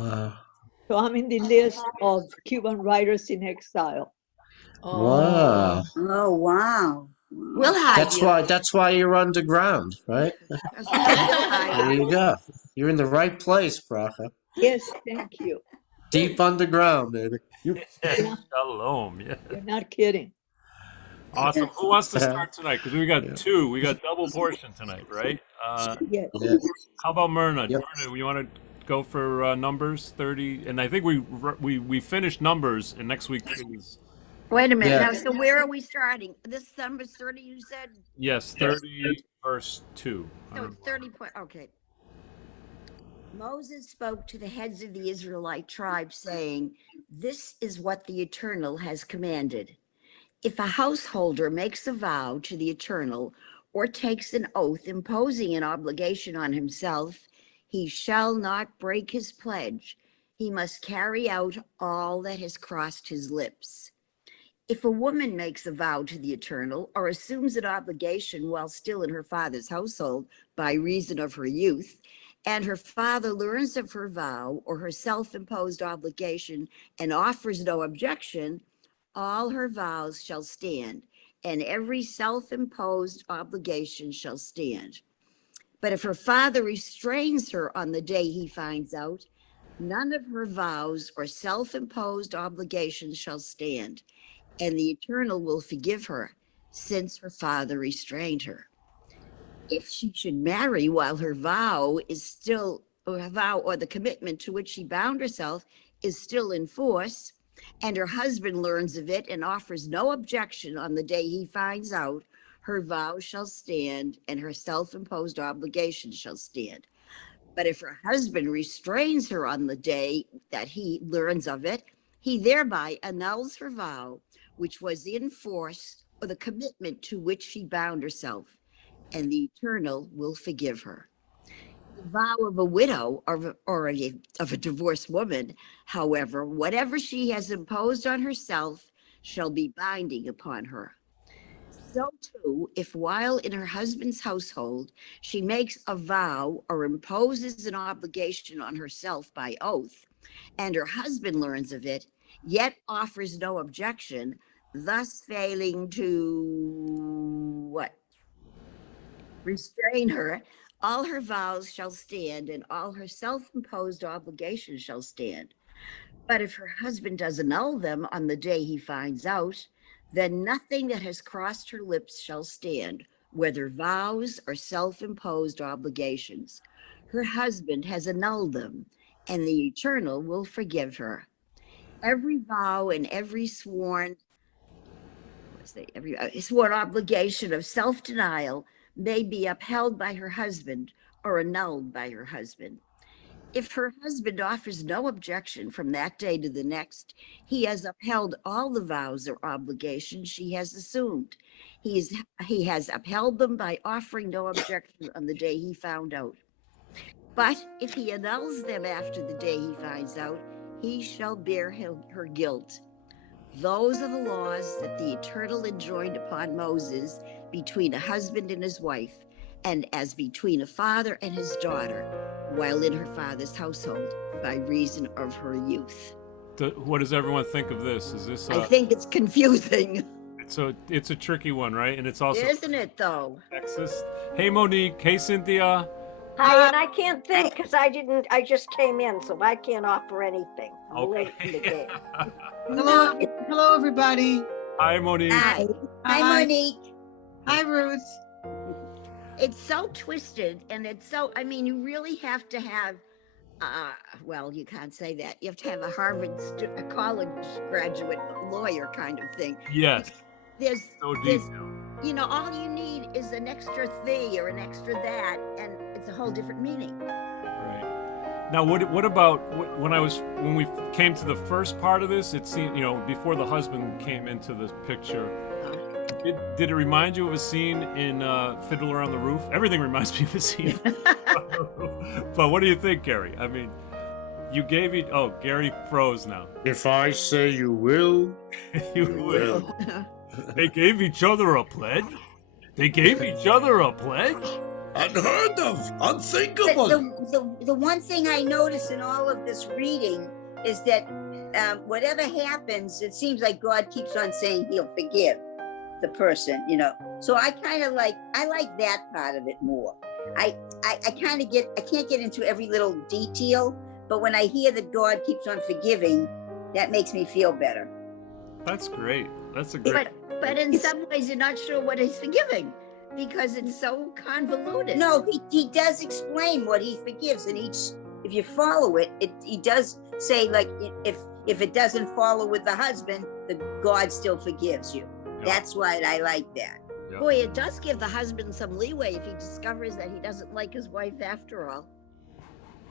Wow. So I'm in the list of Cuban writers in exile. Wow. Oh, wow. We'll hide you. That's why you're underground, right? We'll hide There you. you go. You're in the right place, Bracha. Yes, thank you. Deep underground, baby. Yeah, Shalom. Yeah. you're not kidding. Awesome. Who wants to start tonight? Because we got Yeah. two. We got double portion tonight, right? Yes. Yeah. How about Myrna? Yep. Myrna, you want to go for numbers 30? And I think we finished numbers, and next week is Wait a minute. Yeah. Now, so where are we starting? This number's 30, you said? yes 30 verse 2. So it's 30 point. Okay. Moses spoke to the heads of the Israelite tribes, saying, "This is what the Eternal has commanded. If a householder makes a vow to the Eternal or takes an oath imposing an obligation on himself, he shall not break his pledge. He must carry out all that has crossed his lips. If a woman makes a vow to the Eternal or assumes an obligation while still in her father's household by reason of her youth, and her father learns of her vow or her self-imposed obligation and offers no objection, all her vows shall stand, and every self-imposed obligation shall stand. But if her father restrains her on the day he finds out, none of her vows or self-imposed obligations shall stand, and the Eternal will forgive her, since her father restrained her. If she should marry while her vow is still, or her vow or the commitment to which she bound herself is still in force, and her husband learns of it and offers no objection on the day he finds out, her vow shall stand and her self-imposed obligation shall stand. But if her husband restrains her on the day that he learns of it, he thereby annuls her vow, which was in force, or the commitment to which she bound herself, and the Eternal will forgive her. The vow of a widow or of a divorced woman, however, whatever she has imposed on herself shall be binding upon her. So too, if while in her husband's household she makes a vow or imposes an obligation on herself by oath, and her husband learns of it, yet offers no objection, thus failing to what? Restrain her, all her vows shall stand, and all her self-imposed obligations shall stand. But if her husband does annul them on the day he finds out, then nothing that has crossed her lips shall stand, whether vows or self-imposed obligations. Her husband has annulled them, and the Eternal will forgive her. Every vow and every sworn obligation of self-denial may be upheld by her husband or annulled by her husband. If her husband offers no objection from that day to the next, he has upheld all the vows or obligations she has assumed. He has upheld them by offering no objection on the day he found out. But if he annuls them after the day he finds out, he shall bear her guilt. Those are the laws that the Eternal enjoined upon Moses between a husband and his wife, and as between a father and his daughter, while in her father's household, by reason of her youth. What does everyone think of this? Is this? I think it's confusing. It's a tricky one, right? And it's also Isn't it though? sexist. Hey Monique. Hey Cynthia. Hi, and I can't think because I just came in, so I can't offer anything. I'm late in the game. Hello, everybody. Hi Monique. Hi. Hi, Monique. Hi, Ruth. It's so twisted, and it's so, I mean, you really have to have, well, you can't say that. You have to have a college graduate lawyer kind of thing. Yes. There's, So there's, detailed. you know, all you need is an extra thing or an extra that, and it's a whole different meaning. Right. Now, what about when we came to the first part of this? It seemed, before the husband came into the picture. Did it remind you of a scene in Fiddler on the Roof? Everything reminds me of a scene. But what do you think, Gary? I mean, you gave it. Oh, Gary froze now. If I say you will, You will. They gave each other a pledge. They gave each other a pledge. Unheard of. But Unthinkable. the one thing I notice in all of this reading is that whatever happens, it seems like God keeps on saying he'll forgive the person, you know. So I like that part of it more. I kind of I can't get into every little detail, but when I hear that God keeps on forgiving, that makes me feel better. That's great. That's a great. But in some ways, you're not sure what he's forgiving because it's so convoluted. No, he does explain what he forgives, and if you follow it, he does say, like, if it doesn't follow with the husband, the God still forgives you. Yep. That's why I like that. Yep. Boy, it does give the husband some leeway if he discovers that he doesn't like his wife after all.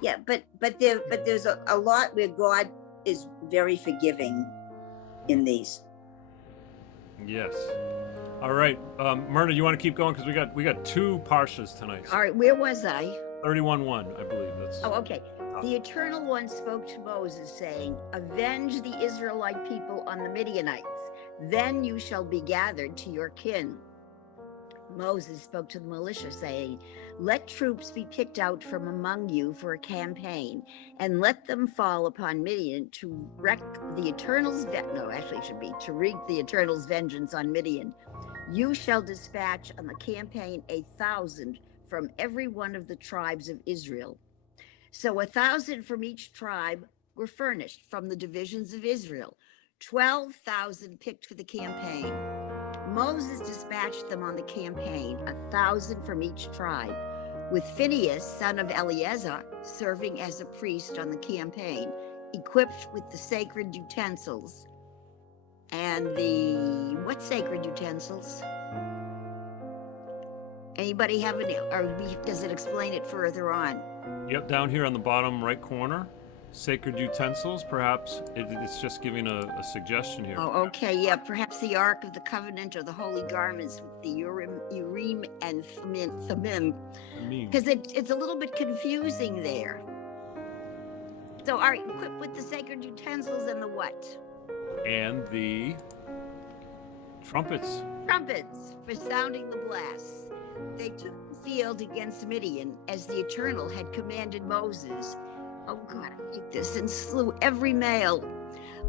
Yeah, but there's a lot where God is very forgiving in these. Yes. All right, Myrna, you want to keep going because we got 2 parshas tonight. All right, where was I? 31:1, I believe. That's. Oh, okay. The Eternal One spoke to Moses, saying, "Avenge the Israelite people on the Midianites. Then you shall be gathered to your kin." Moses spoke to the militia, saying, "Let troops be picked out from among you for a campaign, and let them fall upon Midian to wreak the Eternal's vengeance on Midian. You shall dispatch on the campaign 1,000 from every one of the tribes of Israel." So 1,000 from each tribe were furnished from the divisions of Israel, 12,000 picked for the campaign. Moses dispatched them on the campaign, 1,000 from each tribe, with Phinehas, son of Eleazar, serving as a priest on the campaign, equipped with the sacred utensils. And what sacred utensils? Anybody have any, or does it explain it further on? Yep, down here on the bottom right corner, sacred utensils. Perhaps it's just giving a suggestion here. Oh, okay, yeah, perhaps the Ark of the Covenant or the Holy Garments with the Urim and Thummim, because it's a little bit confusing there. So are equipped with the sacred utensils and the what? And the trumpets. Trumpets for sounding the blasts. They took the field against Midian as the Eternal had commanded Moses. Oh God, I hate this. And slew every male.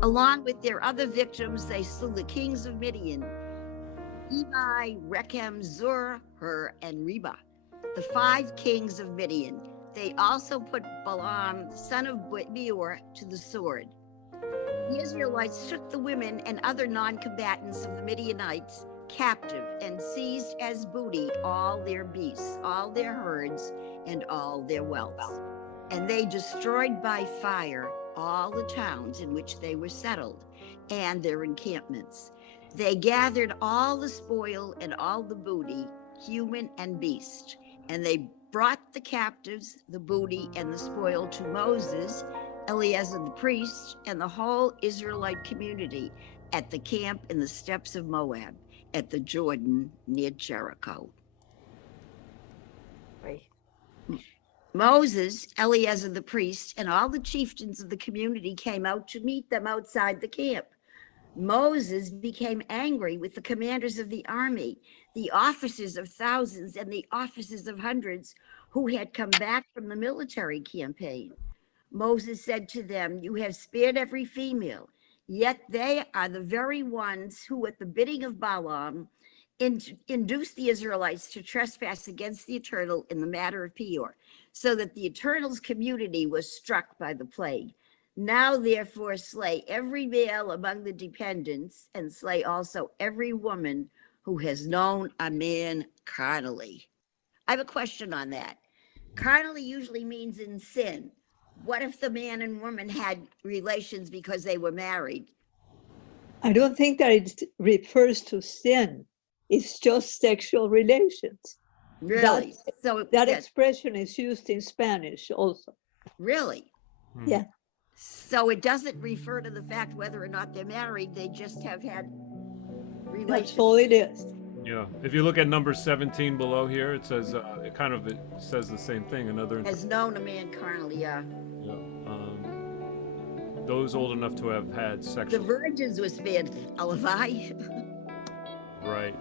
Along with their other victims, they slew the kings of Midian, Evi, Rechem, Zur, Hur, and Reba, the 5 kings of Midian. They also put Balaam, son of Beor, to the sword. The Israelites took the women and other non-combatants of the Midianites captive and seized as booty all their beasts, all their herds, and all their wealth. And they destroyed by fire all the towns in which they were settled and their encampments. They gathered all the spoil and all the booty, human and beast, and they brought the captives, the booty, and the spoil to Moses, Eleazar the priest, and the whole Israelite community at the camp in the steppes of Moab, at the Jordan near Jericho. Right. Moses, Eleazar the priest, and all the chieftains of the community came out to meet them outside the camp. Moses became angry with the commanders of the army, the officers of thousands and the officers of hundreds who had come back from the military campaign. Moses said to them, "You have spared every female, yet they are the very ones who, at the bidding of Balaam, induced the Israelites to trespass against the Eternal in the matter of Peor, so that the Eternal's community was struck by the plague. Now, therefore, slay every male among the dependents, and slay also every woman who has known a man carnally." I have a question on that. Carnally usually means in sin. What if the man and woman had relations because they were married? I don't think that it refers to sin. It's just sexual relations. Really? That expression is used in Spanish also. Really? Yeah. So it doesn't refer to the fact whether or not they're married, they just have had relations. That's all it is. Yeah. If you look at number 17 below here, it says it says the same thing. Another has known a man carnally, yeah. Yeah. Those old enough to have had sexual. The virgins were spared, Levi. Right.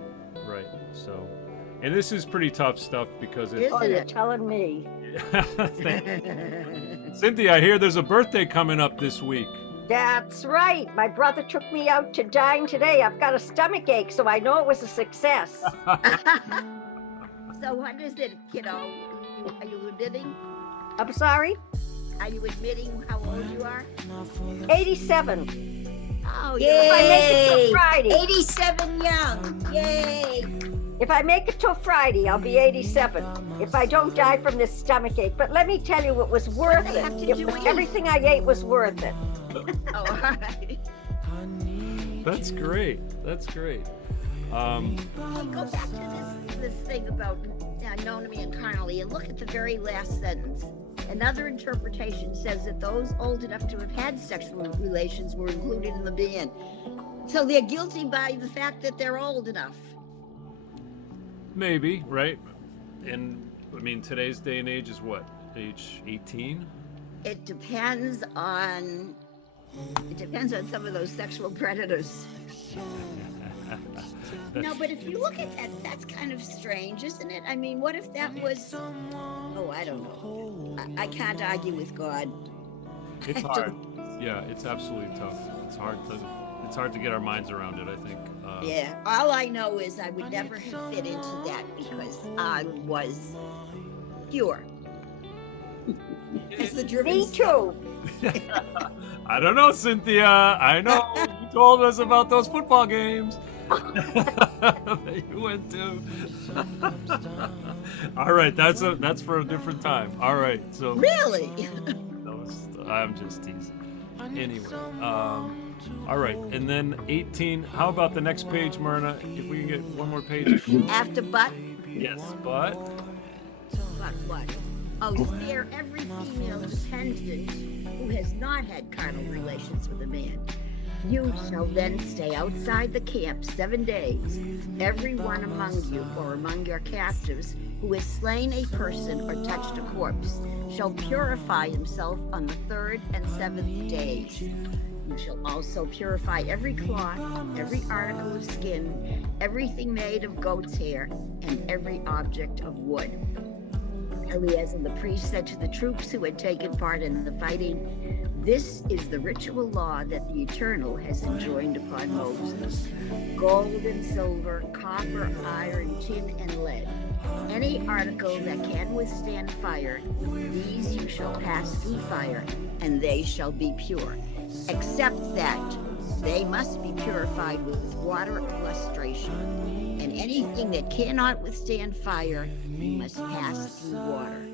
So, And this is pretty tough stuff because it's. Oh, you're telling me. Cynthia, I hear there's a birthday coming up this week. That's right. My brother took me out to dine today. I've got a stomach ache, so I know it was a success. So what is it, kiddo? Are you admitting? I'm sorry? Are you admitting how old you are? 87. Oh, If I make it till Friday. 87 young. Yay. If I make it till Friday, I'll be 87. If I don't die from this stomach ache. But let me tell you, it was worth What do they have to it. do with it? Everything I ate was worth it. Oh, all right. That's great. That's great. Go back to this thing about known to me and carnally, and look at the very last sentence. Another interpretation says that those old enough to have had sexual relations were included in the ban. So they're guilty by the fact that they're old enough. Maybe, right? And I mean, today's day and age is what? Age 18? It depends on some of those sexual predators. No, but if you look at that, that's kind of strange, isn't it? I mean, what if that was, oh, I don't know. I can't argue with God. It's hard. Yeah, it's absolutely tough. It's hard to get our minds around it, I think. Yeah, all I know is I would never have fit into that because I was pure. It's the driven. Me too. I don't know, Cynthia. I know you told us about those football games that you went to. All right, that's for a different time. All right, so Really? I'm just teasing. Anyway, all right, and then 18. How about the next page, Myrna? If we can get one more page. After but? Yes, but. But what? Oh, spare every female dependent who has not had carnal relations with a man. You shall then stay outside the camp 7 days. Every one among you or among your captives who has slain a person or touched a corpse shall purify himself on the 3rd and 7th days. You shall also purify every cloth, every article of skin, everything made of goat's hair, and every object of wood. Eleazar the priest said to the troops who had taken part in the fighting, "This is the ritual law that the Eternal has enjoined upon Moses. Gold and silver, copper, iron, tin, and lead. Any article that can withstand fire, these you shall pass through fire, and they shall be pure. Except that they must be purified with water of lustration. And anything that cannot withstand fire, you must pass through water.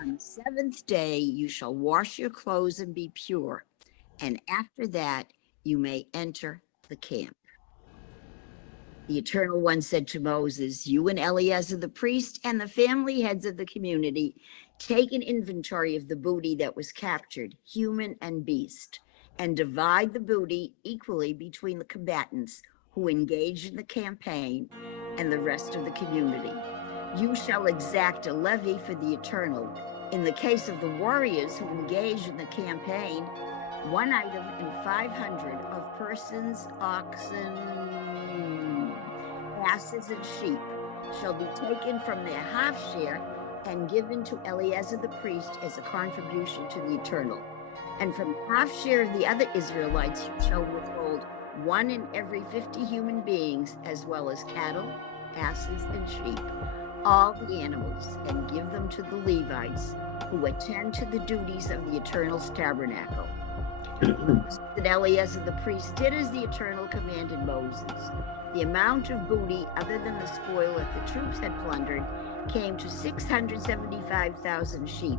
On the 7th day, you shall wash your clothes and be pure. And after that, you may enter the camp." The Eternal One said to Moses, "You and Eleazar the priest and the family heads of the community take an inventory of the booty that was captured, human and beast, and divide the booty equally between the combatants who engaged in the campaign and the rest of the community. You shall exact a levy for the Eternal. In the case of the warriors who engaged in the campaign, 1 item in 500 of persons, oxen, asses, and sheep shall be taken from their half share and given to Eleazar the priest as a contribution to the Eternal. And from half share of the other Israelites you shall withhold 1 in every 50 human beings, as well as cattle, asses, and sheep, all the animals, and give them to the Levites who attend to the duties of the Eternal's tabernacle." And Eleazar the priest did as the Eternal commanded Moses. The amount of booty other than the spoil that the troops had plundered came to 675,000 sheep,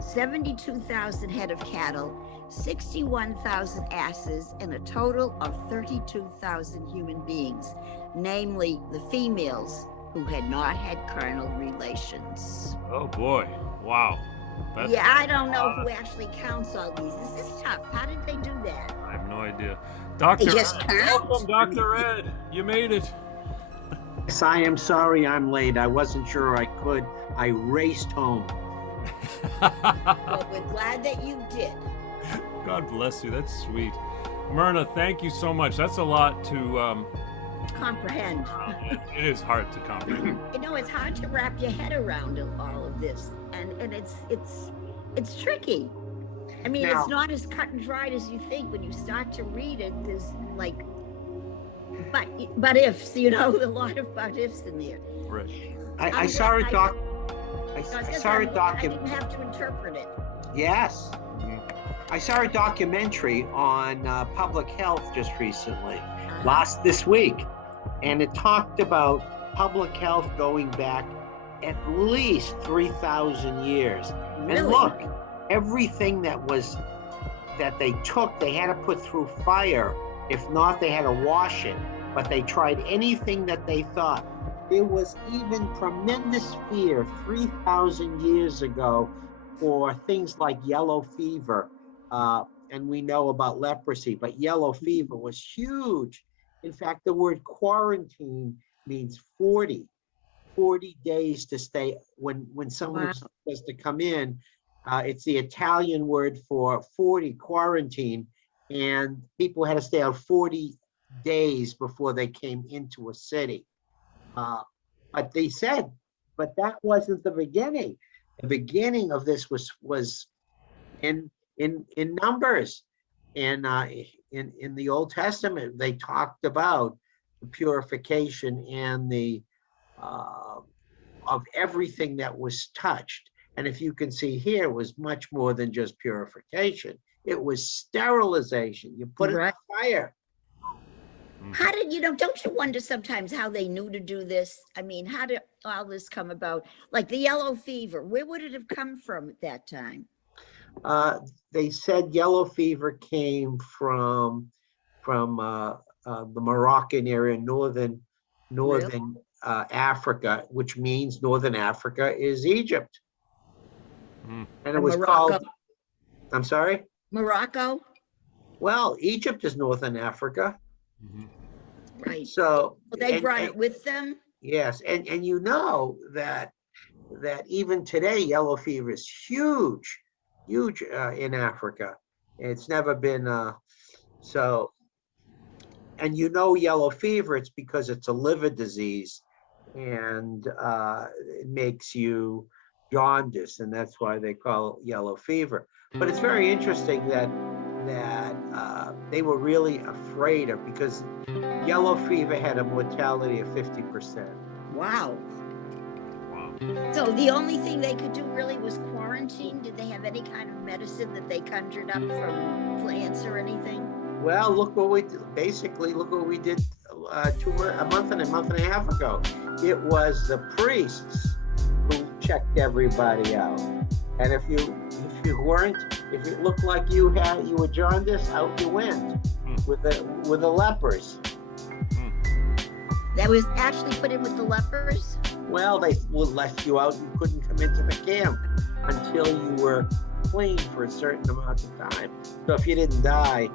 72,000 head of cattle, 61,000 asses, and a total of 32,000 human beings, namely the females who had not had carnal relations. Oh boy! Wow. That's, Yeah, I don't know who actually counts all these. This is tough. How did they do that? I have no idea. Dr. They just Ed, count? welcome, Dr. Ed. You made it. Yes, I am sorry I'm late. I wasn't sure I could. I raced home. Well, we're glad that you did. God bless you. That's sweet. Myrna, thank you so much. That's a lot to to comprehend. It is hard to comprehend. You know, it's hard to wrap your head around all of this, and it's tricky. I mean, Now- it's not as cut and dried as you think. When you start to read it, there's like, but ifs, you know, a lot of but ifs in there. Right. I saw a doc. I saw a I document. didn't have to interpret it. Yes. I saw a documentary on public health just recently, this week, and it talked about public health going back at least 3,000 years. Really? And look, everything that they took, they had to put through fire. If not, they had to wash it. But they tried anything that they thought. There was even tremendous fear 3,000 years ago for things like yellow fever. And we know about leprosy, but yellow fever was huge. In fact, the word quarantine means 40 days to stay when someone is supposed to come in. It's the Italian word for 40, quarantine, and people had to stay out 40 days before they came into a city. But they said, but that wasn't the beginning. The beginning of this was in Numbers. And in the Old Testament, they talked about the purification and the of everything that was touched. And if you can see here, it was much more than just purification. It was sterilization. You put it in fire. How did, don't you wonder sometimes how they knew to do this? I mean, how did all this come about? Like the yellow fever, where would it have come from at that time? They said yellow fever came from the Moroccan area, northern Really? Africa, which means northern Africa is Egypt. And it was Morocco. called, I'm sorry? Morocco? Well, Egypt is northern Africa. Right. So Well, they brought it with them? Yes, and you know that even today, yellow fever is huge in Africa. It's never been so. And you know, yellow fever, it's because it's a liver disease, and it makes you jaundice, and that's why they call it yellow fever. But it's very interesting that they were really afraid of, because yellow fever had a mortality of 50%. Wow. So the only thing they could do really was quarantine? Did they have any kind of medicine that they conjured up from plants or anything? Well, look what we did a month and a half ago. It was the priests who checked everybody out. And if it looked like you were jaundice, out you went with the lepers. That was actually put in with the lepers? Well, they left you out. You couldn't come into the camp until you were clean for a certain amount of time. So if you didn't die,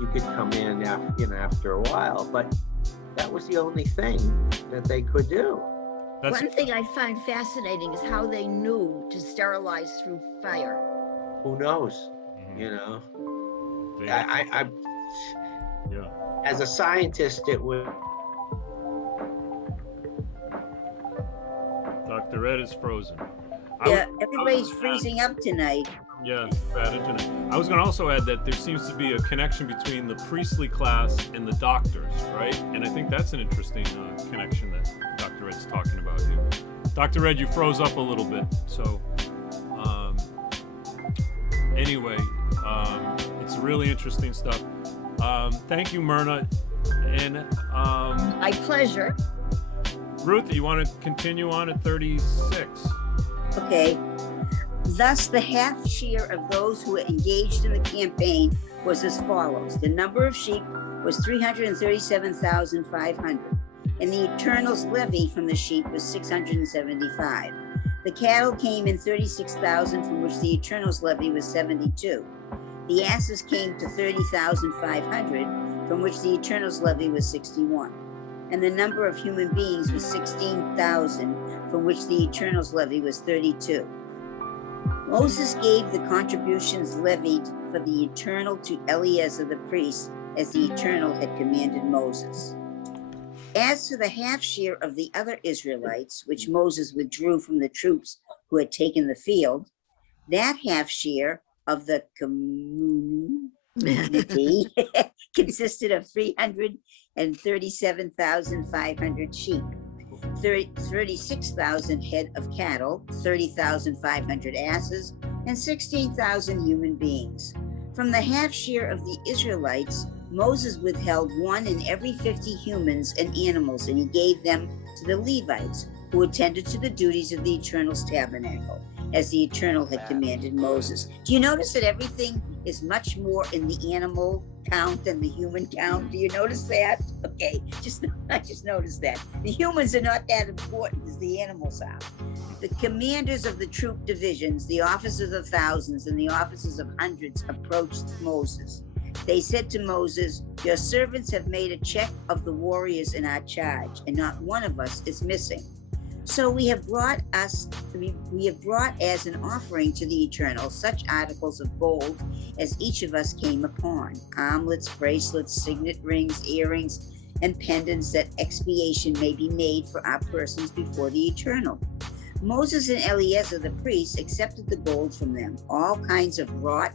you could come in after a while. But that was the only thing that they could do. One thing I find fascinating is how they knew to sterilize through fire. Who knows? I as a scientist, it would. Dr. Ed is frozen. Yeah, everybody's freezing up tonight. Yeah, bad internet. I was going to also add that there seems to be a connection between the priestly class and the doctors, right? And I think that's an interesting connection that Dr. Ed's talking about here. Dr. Ed, you froze up a little bit. So anyway, it's really interesting stuff. Thank you, Myrna. And my pleasure. Ruth, you want to continue on at 36? Okay. Thus, the half share of those who were engaged in the campaign was as follows. The number of sheep was 337,500, and the Eternal's levy from the sheep was 675. The cattle came in 36,000, from which the Eternal's levy was 72. The asses came to 30,500, from which the Eternal's levy was 61. And the number of human beings was 16,000, from which the Eternal's levy was 32. Moses gave the contributions levied for the Eternal to Eleazar the priest, as the Eternal had commanded Moses. As to the half share of the other Israelites, which Moses withdrew from the troops who had taken the field, that half share of the community consisted of 337,500 sheep, 36,000 head of cattle, 30,500 asses, and 16,000 human beings. From the half share of the Israelites, Moses withheld 1 in every 50 humans and animals, and he gave them to the Levites, who attended to the duties of the Eternal's tabernacle, as the Eternal had commanded Moses. Do you notice that everything is much more in the animal count than the human count? Do you notice that? Okay, I just noticed that. The humans are not that important as the animals are. The commanders of the troop divisions, the officers of thousands, and the officers of hundreds approached Moses. They said to Moses, "Your servants have made a check of the warriors in our charge, and not one of us is missing. So we have brought as an offering to the Eternal such articles of gold as each of us came upon: armlets, bracelets, signet rings, earrings, and pendants, that expiation may be made for our persons before the Eternal." Moses and Eleazar the priest accepted the gold from them, all kinds of wrought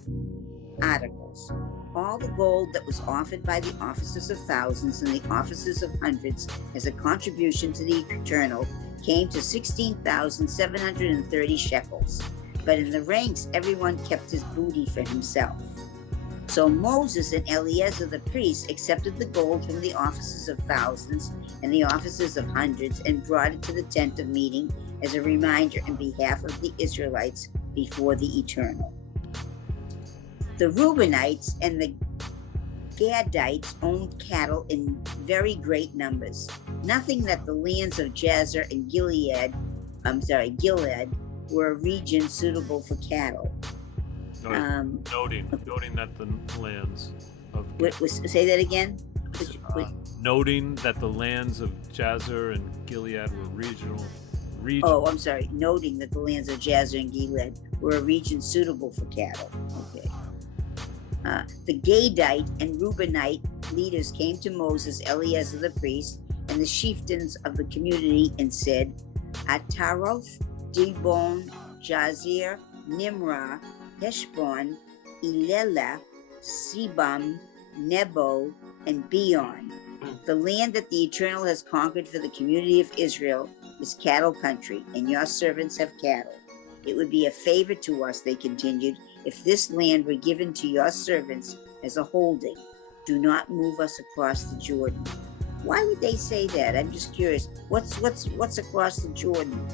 articles. All the gold that was offered by the officers of thousands and the officers of hundreds as a contribution to the Eternal came to 16,730 shekels. But in the ranks, everyone kept his booty for himself. So Moses and Eleazar the priest accepted the gold from the officers of thousands and the officers of hundreds and brought it to the tent of meeting as a reminder in behalf of the Israelites before the Eternal. The Reubenites and the Gadites owned cattle in very great numbers. Nothing that the lands of Jazer and Gilead were a region suitable for cattle. Noting that the lands of say that again. Noting that the lands of Jazer and Gilead were regional. Oh, I'm sorry. Noting that the lands of Jazer and Gilead were a region suitable for cattle. Okay. The Gadite and Reubenite leaders came to Moses, Eleazar the priest, and the chieftains of the community and said, "Ataroth, Dibon, Jazer, Nimrah, Heshbon, Elela, Sebam, Nebo, and Beon. The land that the Eternal has conquered for the community of Israel is cattle country, and your servants have cattle. It would be a favor to us," they continued, "if this land were given to your servants as a holding. Do not move us across the Jordan." Why would they say that? I'm just curious. What's across the Jordan?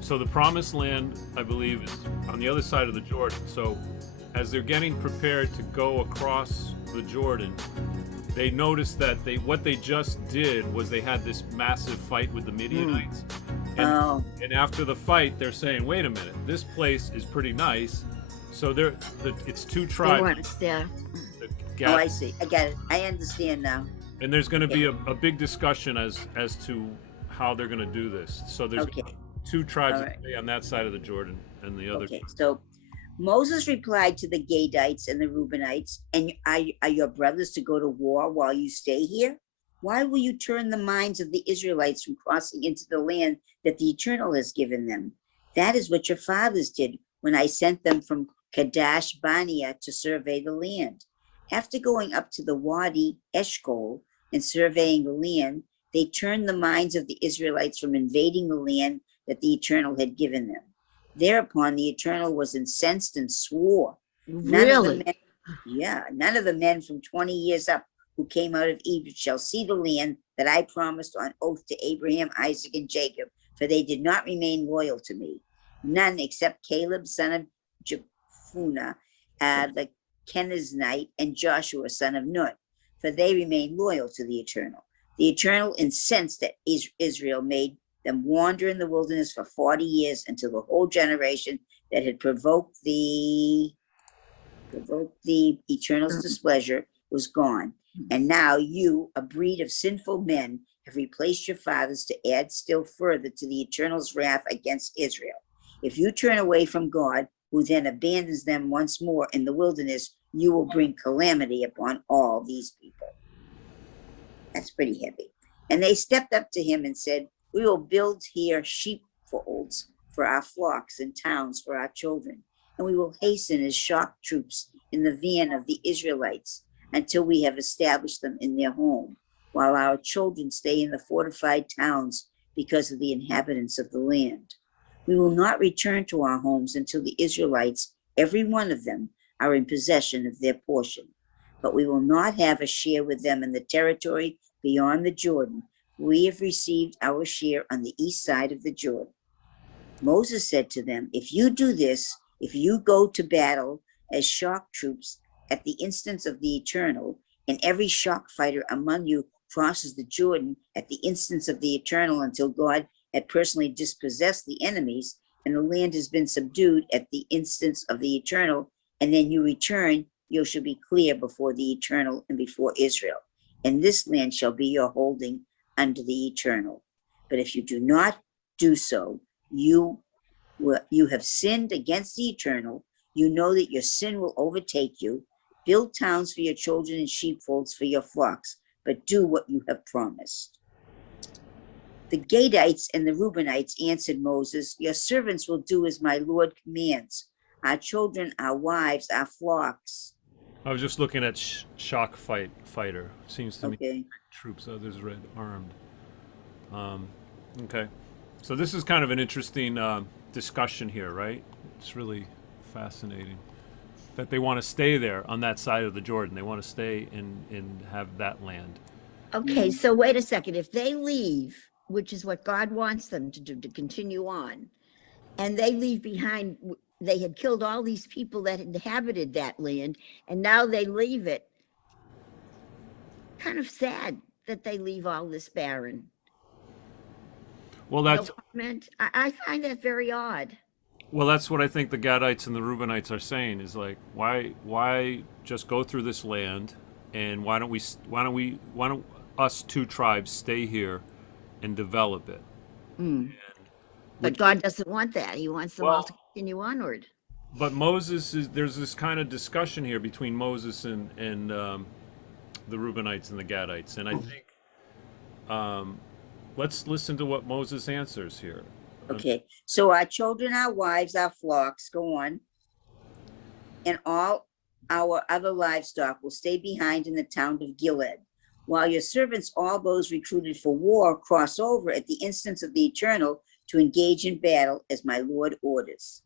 So the promised land, I believe, is on the other side of the Jordan. So as they're getting prepared to go across the Jordan, they noticed that what they just did was they had this massive fight with the Midianites. And after the fight, they're saying, "Wait a minute, this place is pretty nice." So it's two tribes. I see. I got it. I understand now. And there's going to be a big discussion as to how they're going to do this. So there's two tribes on that side of the Jordan and the other. Okay, so Moses replied to the Gadites and the Reubenites, "And are your brothers to go to war while you stay here? Why will you turn the minds of the Israelites from crossing into the land that the Eternal has given them? That is what your fathers did when I sent them from Kadesh Barnea to survey the land. After going up to the Wadi Eshcol and surveying the land, they turned the minds of the Israelites from invading the land that the Eternal had given them. Thereupon the Eternal was incensed and swore, none of the men from 20 years up who came out of Egypt shall see the land that I promised on oath to Abraham, Isaac, and Jacob, for they did not remain loyal to me. None except Caleb, son of Jephunneh, the Keniznite, and Joshua, son of Nun, for they remained loyal to the Eternal. The Eternal incensed that Israel made them wander in the wilderness for 40 years until the whole generation that had provoked the Eternal's displeasure was gone. And now you, a breed of sinful men, have replaced your fathers to add still further to the Eternal's wrath against Israel. If you turn away from God, who then abandons them once more in the wilderness, you will bring calamity upon all these people." That's pretty heavy. And they stepped up to him and said, we will build here sheepfolds for our flocks and towns for our children. And we will hasten as shock troops in the van of the Israelites until we have established them in their home, while our children stay in the fortified towns because of the inhabitants of the land. We will not return to our homes until the Israelites, every one of them, are in possession of their portion. But we will not have a share with them in the territory beyond the Jordan. We have received our share on the east side of the Jordan. Moses said to them, if you do this, if you go to battle as shock troops at the instance of the Eternal, and every shock fighter among you crosses the Jordan at the instance of the Eternal until God had personally dispossessed the enemies, and the land has been subdued at the instance of the Eternal, and then you return, you shall be clear before the Eternal and before Israel. And this land shall be your holding under the Eternal. But if you do not do so, you have sinned against the Eternal. You know that your sin will overtake you. Build towns for your children and sheepfolds for your flocks, but do what you have promised. The Gadites and the Reubenites answered Moses, your servants will do as my Lord commands. Our children, our wives, our flocks. I was just looking at shock fighter. Seems to Okay. me troops, others red armed. Okay. So this is kind of an interesting discussion here, right? It's really fascinating that they want to stay there on that side of the Jordan. They want to stay and have that land. Okay, so wait a second. If they leave, which is what God wants them to do, to continue on, and they leave behind, they had killed all these people that inhabited that land, and now they leave it. Kind of sad that they leave all this barren. Well, No that's comment. I find that very odd. well, that's what I think the Gadites and the Reubenites are saying is like, why just go through this land, and why don't us two tribes stay here and develop it? Mm. But God doesn't want that. He wants them all to continue onward. But there's this kind of discussion here between Moses and the Reubenites and the Gadites, and I think let's listen to what Moses answers here. Okay, so our children, our wives, our flocks, go on, and all our other livestock will stay behind in the town of Gilead, while your servants, all those recruited for war, cross over at the instance of the Eternal to engage in battle as my Lord orders.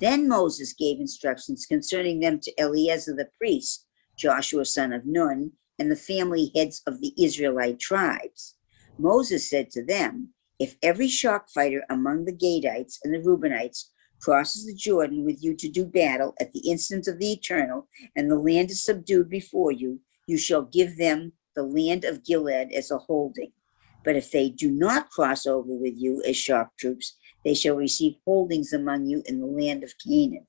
Then Moses gave instructions concerning them to Eleazar the priest, Joshua son of Nun, and the family heads of the Israelite tribes. Moses said to them, if every shock fighter among the Gadites and the Reubenites crosses the Jordan with you to do battle at the instance of the Eternal, and the land is subdued before you, you shall give them the land of Gilead as a holding. But if they do not cross over with you as shock troops, they shall receive holdings among you in the land of Canaan.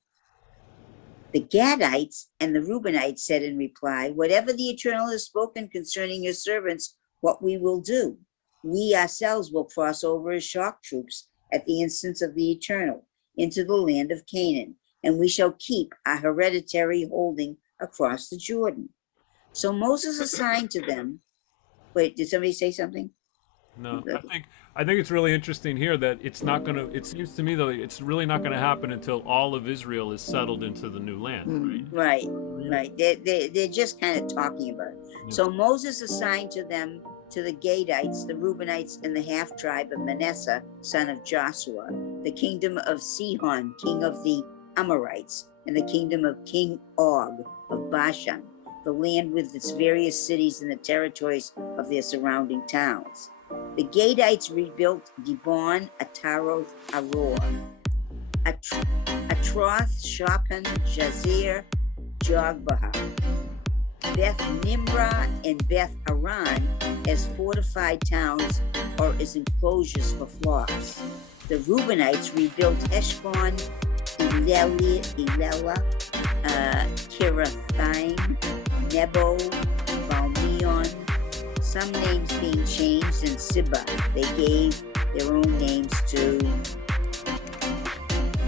The Gadites and the Reubenites said in reply, whatever the Eternal has spoken concerning your servants, what we will do. We ourselves will cross over as shock troops at the instance of the Eternal into the land of Canaan, and we shall keep our hereditary holding across the Jordan. So Moses assigned to them, wait, did somebody say something? No, I think it's really interesting here that it's not going to, it seems to me though, it's really not going to happen until all of Israel is settled into the new land, right? Right. They're just kind of talking about it. Yeah. So Moses assigned to them, to the Gadites, the Reubenites, and the half-tribe of Manasseh, son of Joshua, the kingdom of Sihon, king of the Amorites, and the kingdom of King Og of Bashan, the land with its various cities and the territories of their surrounding towns. The Gadites rebuilt Dibon, Ataroth, Aror, Atroth, Shaphan, Jazer, Jogbehah, Beth Nimrah, and Beth Aran as fortified towns or as enclosures for flocks. The Reubenites rebuilt Heshbon, Elela, Kirathaim, Nebo, Balmeon, some names being changed, in Sibah. They gave their own names to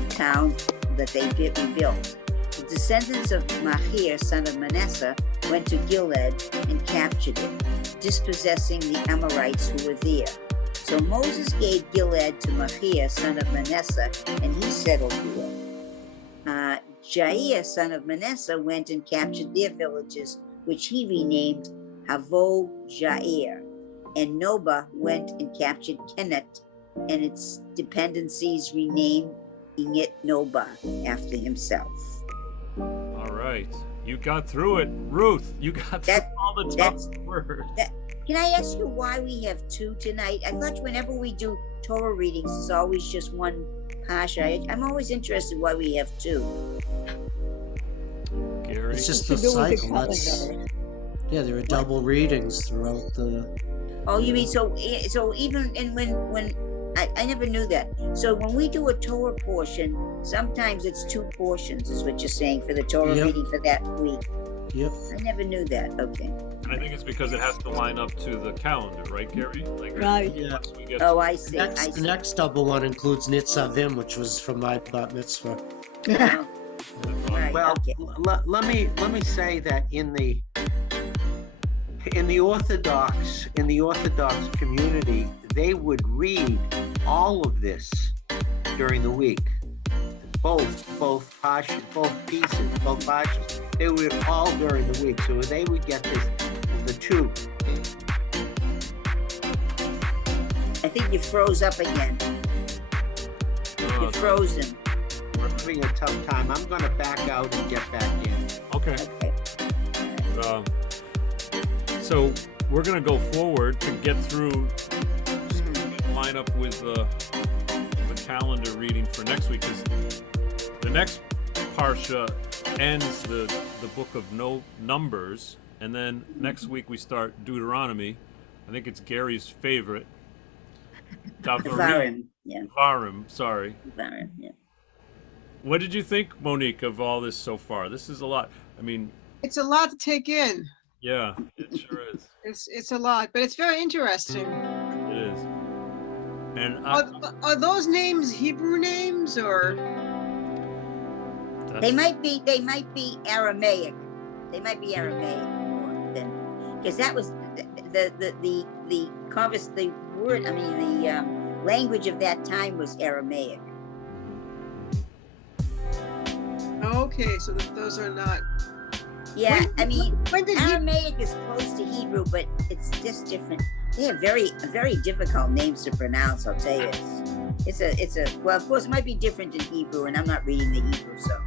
towns that they rebuilt. The descendants of Machir, son of Manasseh, went to Gilead and captured it, dispossessing the Amorites who were there. So Moses gave Gilead to Machir, son of Manasseh, and he settled there. Jair, son of Manasseh, went and captured their villages, which he renamed Havo Jair. And Noba went and captured Kenet and its dependencies, renaming it Noba after himself. All right. You got through it, Ruth. You got through all the tough words. Can I ask you why we have two tonight? I thought whenever we do Torah readings, it's always just one Pasha. I'm always interested why we have two. Gary? It's just To the do with the cycle. That's, calendar. yeah, there are double readings throughout the. Oh, you mean so even and when I never knew that. So when we do a Torah portion, sometimes it's two portions, is what you're saying, for the Torah Yep. reading for that week. Yep. I never knew that. Okay. And I think it's because it has to line up to the calendar, right, Gary? Like, Right. Yeah. once we get Oh, I see. I The see. next double one includes Nitzavim, which was from my bat mitzvah. Oh, right, Well, okay. let me say that in the Orthodox community, they would read all of this during the week. Both pashas. They would read all during the week, so they would get the two. I think you froze up again. You're frozen. We're having a tough time. I'm going to back out and get back in. Okay. Okay. So we're going to go forward to get through, line up with the calendar reading for next week, because the next Parsha ends the book of Numbers, and then next week we start Deuteronomy. I think it's Gary's favorite. Devarim. Yeah. Devarim, sorry. Devarim, yeah. What did you think, Monique, of all this so far? This is a lot. I mean, It's a lot to take in. yeah, it sure is. It's a lot, but it's very interesting. It is. And Are those names Hebrew names or? They might be Aramaic. They might be Aramaic more than, because that was the word. I mean, the language of that time was Aramaic. Okay, so those are not. Yeah, I mean, When did Aramaic is close to Hebrew, but it's just different. They have very difficult names to pronounce. I'll tell you, it's a well, of course, it might be different in Hebrew, and I'm not reading the Hebrew, so.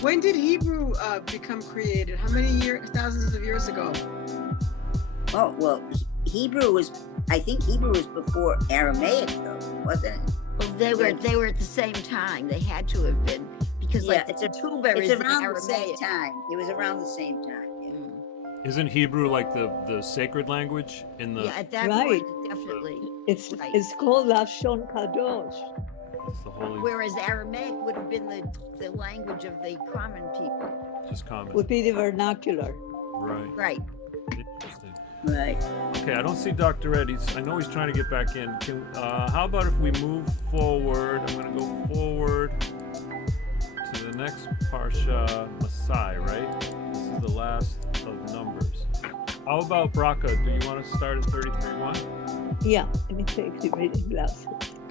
When did Hebrew become created? How many thousands of years ago? Oh well, I think Hebrew was before Aramaic, though, wasn't it? Well, they were at the same time. They had to have been, because like it's the tuber It's is in around the same Aramaic. time. It was around the same time. Yeah. isn't Hebrew like the sacred language in the? Yeah, at that Right. point, definitely. It's Right. it's called Lashon Kadosh. It's the holy, Whereas Aramaic would have been the language of the common people. just common. Would be the vernacular. Right. Right. Interesting. Right. Okay, I don't see Dr. Ed. I know he's trying to get back in. How about if we move forward? I'm going to go forward to the next Parsha, Masai, right? This is the last of Numbers. How about Bracha? Do you want to start at 33:1? Yeah, let me take the reading glasses.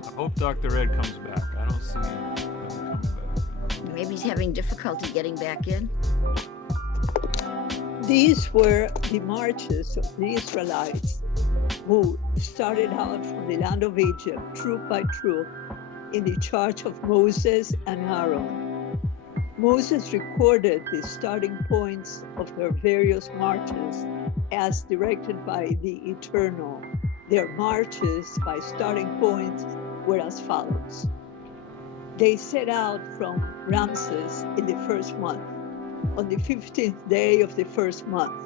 I hope Dr. Ed comes back. I don't see him coming back. Maybe he's having difficulty getting back in. These were the marches of the Israelites who started out from the land of Egypt, troop by troop, in the charge of Moses and Aaron. Moses recorded the starting points of their various marches as directed by the Eternal. Their marches by starting points were as follows. They set out from Ramses in the first month, on the 15th day of the first month.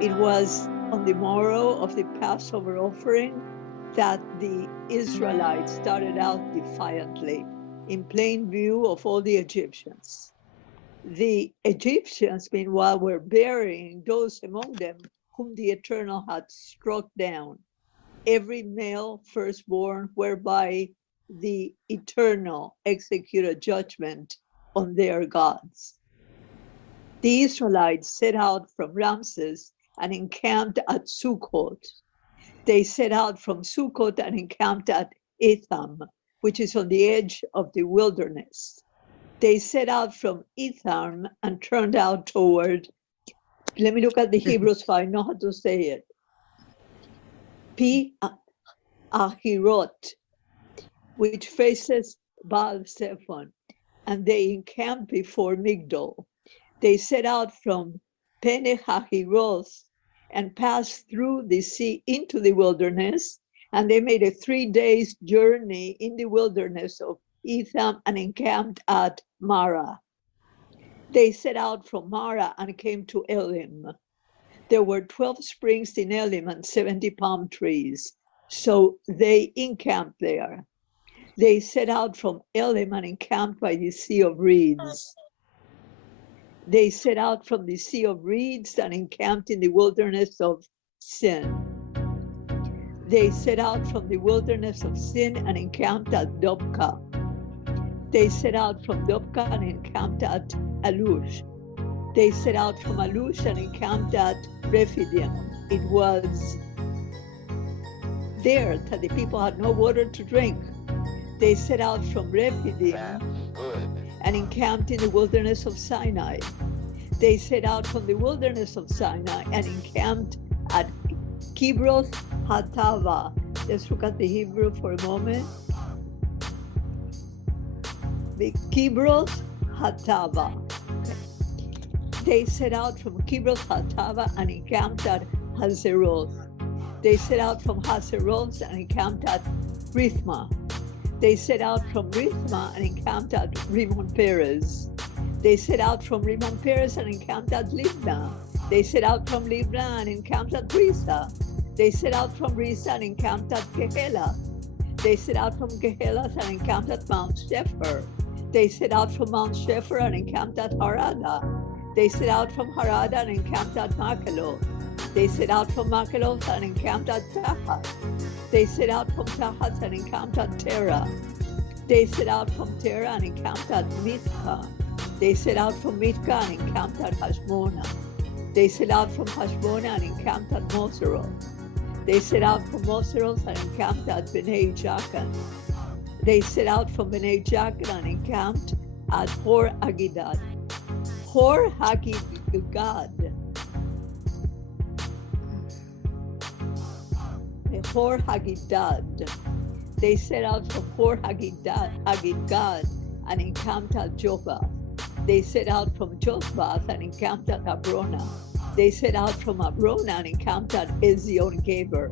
It was on the morrow of the Passover offering that the Israelites started out defiantly, in plain view of all the Egyptians. The Egyptians, meanwhile, were burying those among them whom the Eternal had struck down, every male firstborn, whereby the Eternal executed judgment on their gods. The Israelites set out from Ramses and encamped at Sukkot. They set out from Sukkot and encamped at Etham, which is on the edge of the wilderness. They set out from Etham and turned out toward, let me look at the Hebrew so I know how to say it. Pi Ahirot, which faces Baal Zephon, and they encamped before Migdol. They set out from Pene Hahiroth and passed through the sea into the wilderness, and they made a 3 days journey in the wilderness of Etham and encamped at Marah. They set out from Marah and came to Elim. There were 12 springs in Elim and 70 palm trees, so they encamped there. They set out from Elim and encamped by the Sea of Reeds. They set out from the Sea of Reeds and encamped in the wilderness of Sin. They set out from the wilderness of Sin and encamped at Dobka. They set out from Dobka and encamped at Alush. They set out from Alush and encamped at Rephidim. It was there that the people had no water to drink. They set out from Rephidim and encamped in the wilderness of Sinai. They set out from the wilderness of Sinai and encamped at Kibroth Hatava. Let's look at the Hebrew for a moment. The Kibroth Hatava. They set out from Kibroth Hatava and encamped at Hazeroth. They set out from Hazeroth and encamped at Rithma. They set out from Rithma and encamped at Rimon Perez. They set out from Rimon Perez and encamped at Libnah. They set out from Libnah and encamped at Risa. They set out from Risa and encamped at Gehelah. They set out from Gehelah and encamped at Mount Shefer. They set out from Mount Shefer and encamped at Harada. They set out from Harada and encamped at Makaloth. They set out from Makaloth and encamped at Tahat. They set out from Tahat and encamped at Terah. They set out from Terah and encamped at Mitka. They set out from Mitka and encamped at Hashmona. They set out from Hashmona and encamped at Moseroth. They set out from Moseroth and encamped at Bnei Jakan. They set out from Bnei Jakan and encamped at Hor Haggidgad. Hor Haggidgad. Hor Haggidgad. They set out from Hor Haggidgad and encamped at Jobath. They set out from Jobath and encamped at Abrona. They set out from Abrona and encamped at Ezion Geber.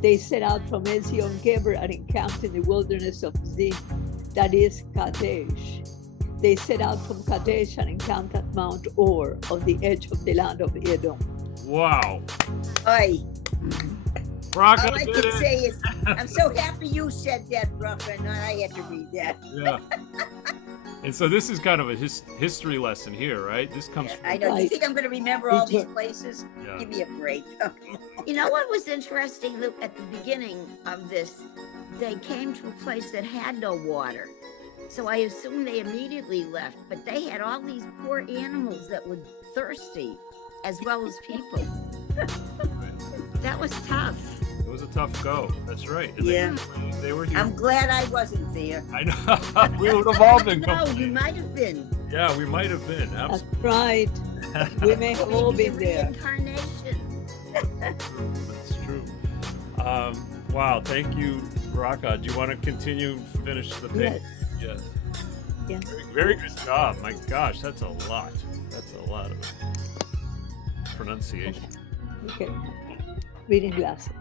They set out from Ezion Geber and encamped in the wilderness of Zin, that is Kadesh. They set out from Kadesh and encamped at Mount Or on the edge of the land of Edom. Wow. Oi. Brock, All I can say is, I'm so happy you said that, Brucker, and not I had to read that. Yeah. And so this is kind of a history lesson here, right? This comes from... I know. You think I'm going to remember all these places? Yeah. Give me a break. You know what was interesting? Look, at the beginning of this, they came to a place that had no water. So I assume they immediately left, but they had all these poor animals that were thirsty, as well as people. That was tough. It was a tough go. That's right. And Yeah. They were here. I'm glad I wasn't there. I know. We would have all been No, complaining. you might have been. Yeah, we might have been. That's Absolutely. right. We may have all Maybe been the there. reincarnation. That's true. Wow. Thank you, Raka. Do you want to continue, finish the page? Yes. Yes. Yeah. Very good job. My gosh, that's a lot. That's a lot of pronunciation. Okay. Reading glasses.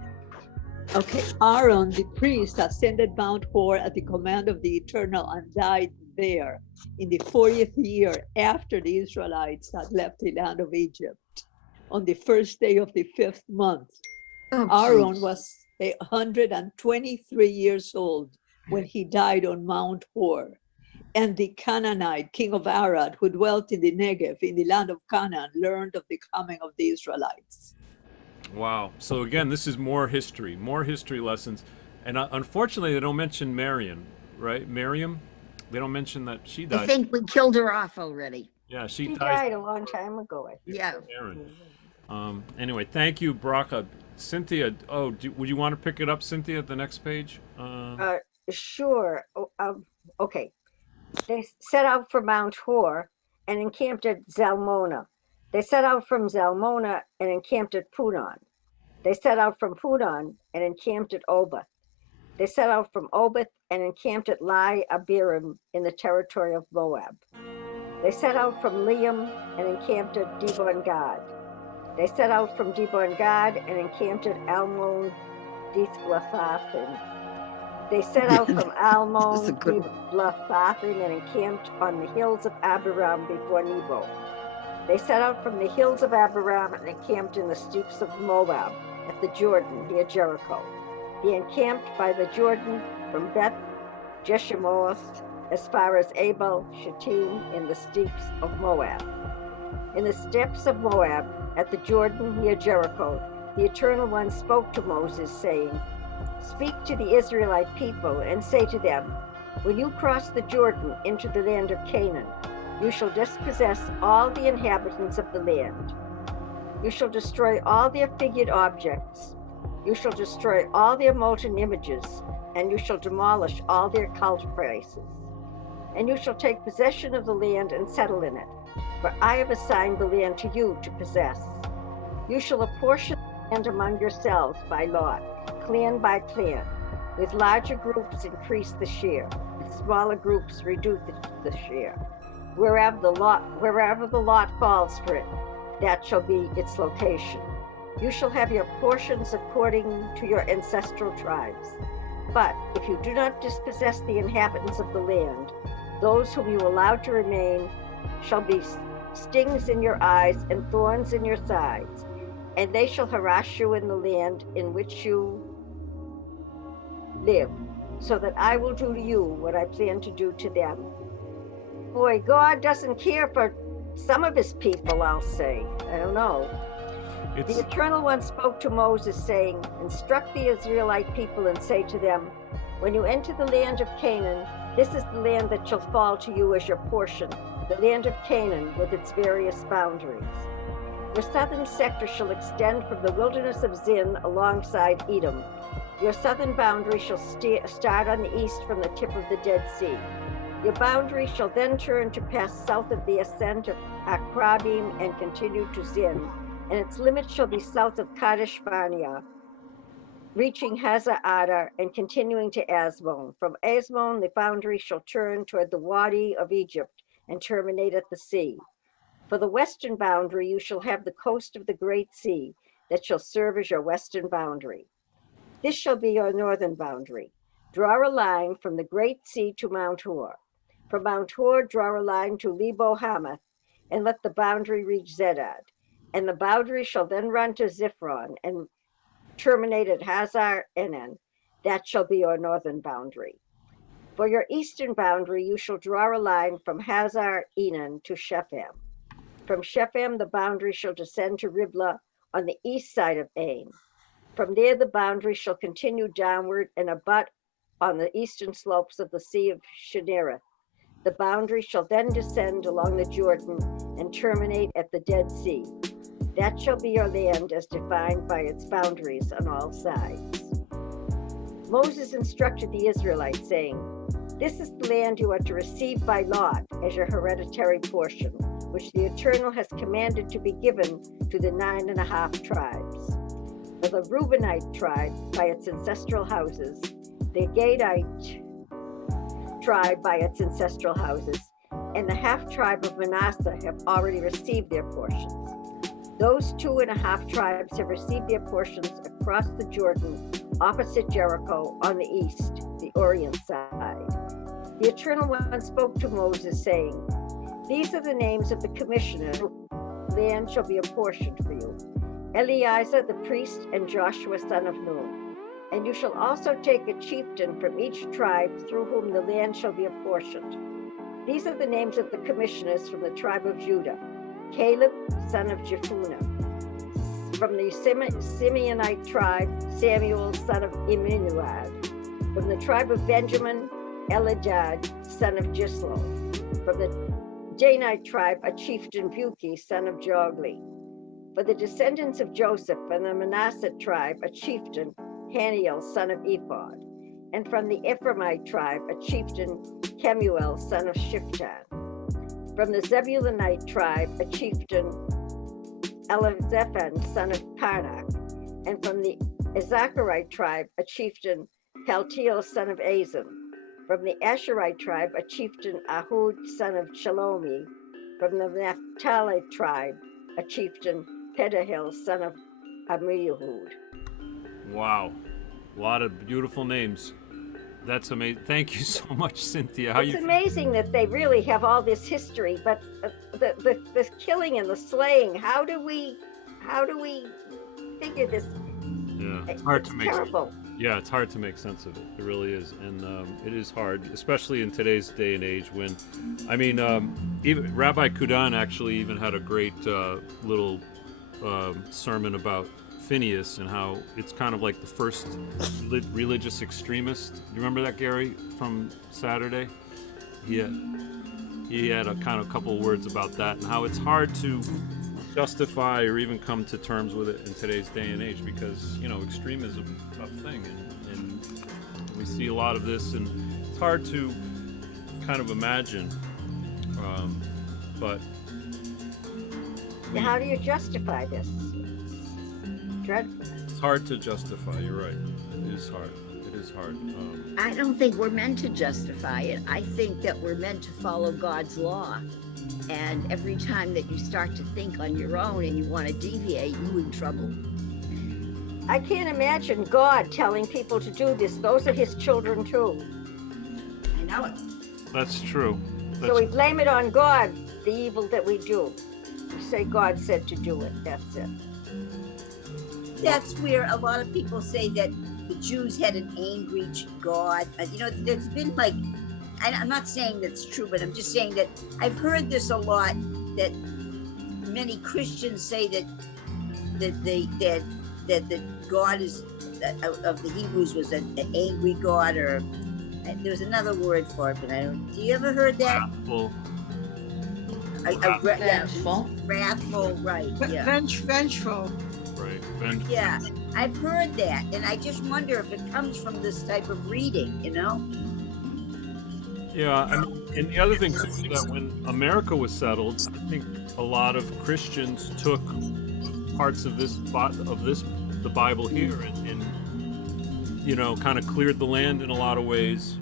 Okay. Aaron, the priest, ascended Mount Hor at the command of the Eternal and died there in the 40th year after the Israelites had left the land of Egypt, on the first day of the 5th month. Oh, Aaron geez. was 123 years old when he died on Mount Hor. And the Canaanite, king of Arad, who dwelt in the Negev, in the land of Canaan, learned of the coming of the Israelites. Wow. So again, this is more history lessons. And unfortunately, they don't mention Mariam, right? Miriam? They don't mention that she I died. think we killed her off already. Yeah, She she died a long time ago, I think. Yeah. Aaron. Anyway, thank you, Bracha. Cynthia, would you want to pick it up, Cynthia, the next page? Sure. Okay. They set out for Mount Hor and encamped at Zalmona. They set out from Zalmona and encamped at Pudon. They set out from Pudon and encamped at Oboth. They set out from Oboth and encamped at Lai Abiram in the territory of Moab. They set out from Liam and encamped at Dibon Gad. They set out from Dibon Gad and encamped at Almon Dithblathathim. They set out from Almon Dithblathathim and encamped on the hills of Abiram before Nebo. They set out from the hills of Abiram and encamped in the steeps of Moab at the Jordan near Jericho. They encamped by the Jordan from Beth Jeshimoth as far as Abel Shittim in the steeps of Moab. In the steppes of Moab at the Jordan near Jericho, the Eternal One spoke to Moses, saying, "Speak to the Israelite people and say to them, when you cross the Jordan into the land of Canaan, you shall dispossess all the inhabitants of the land. You shall destroy all their figured objects. You shall destroy all their molten images, and you shall demolish all their cult places. And you shall take possession of the land and settle in it, for I have assigned the land to you to possess. You shall apportion the land among yourselves by lot, clan by clan. With larger groups increase the share, with smaller groups reduce the share. Wherever the lot falls for it, that shall be its location. You shall have your portions according to your ancestral tribes. But if you do not dispossess the inhabitants of the land, those whom you allow to remain shall be stings in your eyes and thorns in your sides, and they shall harass you in the land in which you live, so that I will do to you what I plan to do to them." Boy, God doesn't care for some of his people, I'll say. I don't know. The Eternal One spoke to Moses, saying, "Instruct the Israelite people and say to them, when you enter the land of Canaan, this is the land that shall fall to you as your portion, the land of Canaan with its various boundaries. Your southern sector shall extend from the wilderness of Zin alongside Edom. Your southern boundary shall start on the east from the tip of the Dead Sea. Your boundary shall then turn to pass south of the ascent of Akrabim and continue to Zin, and its limits shall be south of Kadesh Barnea, reaching Hazar Adar and continuing to Asmon. From Asmon, the boundary shall turn toward the Wadi of Egypt and terminate at the sea. For the western boundary, you shall have the coast of the Great Sea that shall serve as your western boundary. This shall be your northern boundary. Draw a line from the Great Sea to Mount Hor. From Mount Hor, draw a line to Lebo Hamath, and let the boundary reach Zedad. And the boundary shall then run to Ziphron and terminate at Hazar Enan. That shall be your northern boundary. For your eastern boundary, you shall draw a line from Hazar Enan to Shephem. From Shephem, the boundary shall descend to Riblah on the east side of Ain. From there, the boundary shall continue downward and abut on the eastern slopes of the Sea of Shinnereth. The boundary shall then descend along the Jordan and terminate at the Dead Sea. That shall be your land as defined by its boundaries on all sides. Moses instructed the Israelites, saying, "This is the land you are to receive by lot as your hereditary portion, which the Eternal has commanded to be given to the 9.5 tribes. For the Reubenite tribe by its ancestral houses, the Gadite tribe by its ancestral houses, and the half-tribe of Manasseh have already received their portions. Those 2.5 tribes have received their portions across the Jordan, opposite Jericho on the east, the Orient side." The Eternal One spoke to Moses, saying, "These are the names of the commissioners. Land shall be apportioned for you: Eleazar the priest and Joshua son of Nun. And you shall also take a chieftain from each tribe through whom the land shall be apportioned. These are the names of the commissioners from the tribe of Judah: Caleb, son of Jephunneh. From the Simeonite tribe, Samuel, son of Amminadab. From the tribe of Benjamin, Elidad, son of Gislo. From the Danite tribe, a chieftain Buki, son of Jogli. For the descendants of Joseph, from the Manasseh tribe, a chieftain Haniel, son of Ephod. And from the Ephraimite tribe, a chieftain Kemuel, son of Shiftan. From the Zebulunite tribe, a chieftain Elizaphan, son of Parnak. And from the Issacharite tribe, a chieftain Paltiel, son of Azim. From the Asherite tribe, a chieftain Ahud, son of Shalomi. From the Naphtali tribe, a chieftain Pedahil, son of Amihud. Wow, a lot of beautiful names. That's amazing. Thank you so much, Cynthia. It's amazing that they really have all this history, but the killing and the slaying. How do we figure this? Yeah, it's hard to make. Terrible. Yeah, it's hard to make sense of it. It really is, and it is hard, especially in today's day and age. When, I mean, even Rabbi Kudan actually even had a great little sermon about Phineas and how it's kind of like the first religious extremist. Do you remember that, Gary, from Saturday? He had a kind of couple of words about that and how it's hard to justify or even come to terms with it in today's day and age because, you know, extremism is a tough thing and we see a lot of this and it's hard to kind of imagine, but how do you justify this? Dreadful. It's hard to justify. You're right. It is hard. It is hard. I don't think we're meant to justify it. I think that we're meant to follow God's law. And every time that you start to think on your own and you want to deviate, you're in trouble. I can't imagine God telling people to do this. Those are his children too. I know it. That's true. So we blame it on God, the evil that we do. We say God said to do it. That's it. That's where a lot of people say that the Jews had an angry God. You know, there's been like, I'm not saying that's true, but I'm just saying that I've heard this a lot, that many Christians say that the God is of the Hebrews was an angry God, or there's another word for it, but I don't. Do you ever heard that? Wrathful. Wrathful, right? Yeah. Vengeful. Right. Vengeful. Yeah, I've heard that, and I just wonder if it comes from this type of reading, you know? Yeah, I mean, and the other thing too is that when America was settled, I think a lot of Christians took parts of the Bible here, and you know, kind of cleared the land in a lot of ways,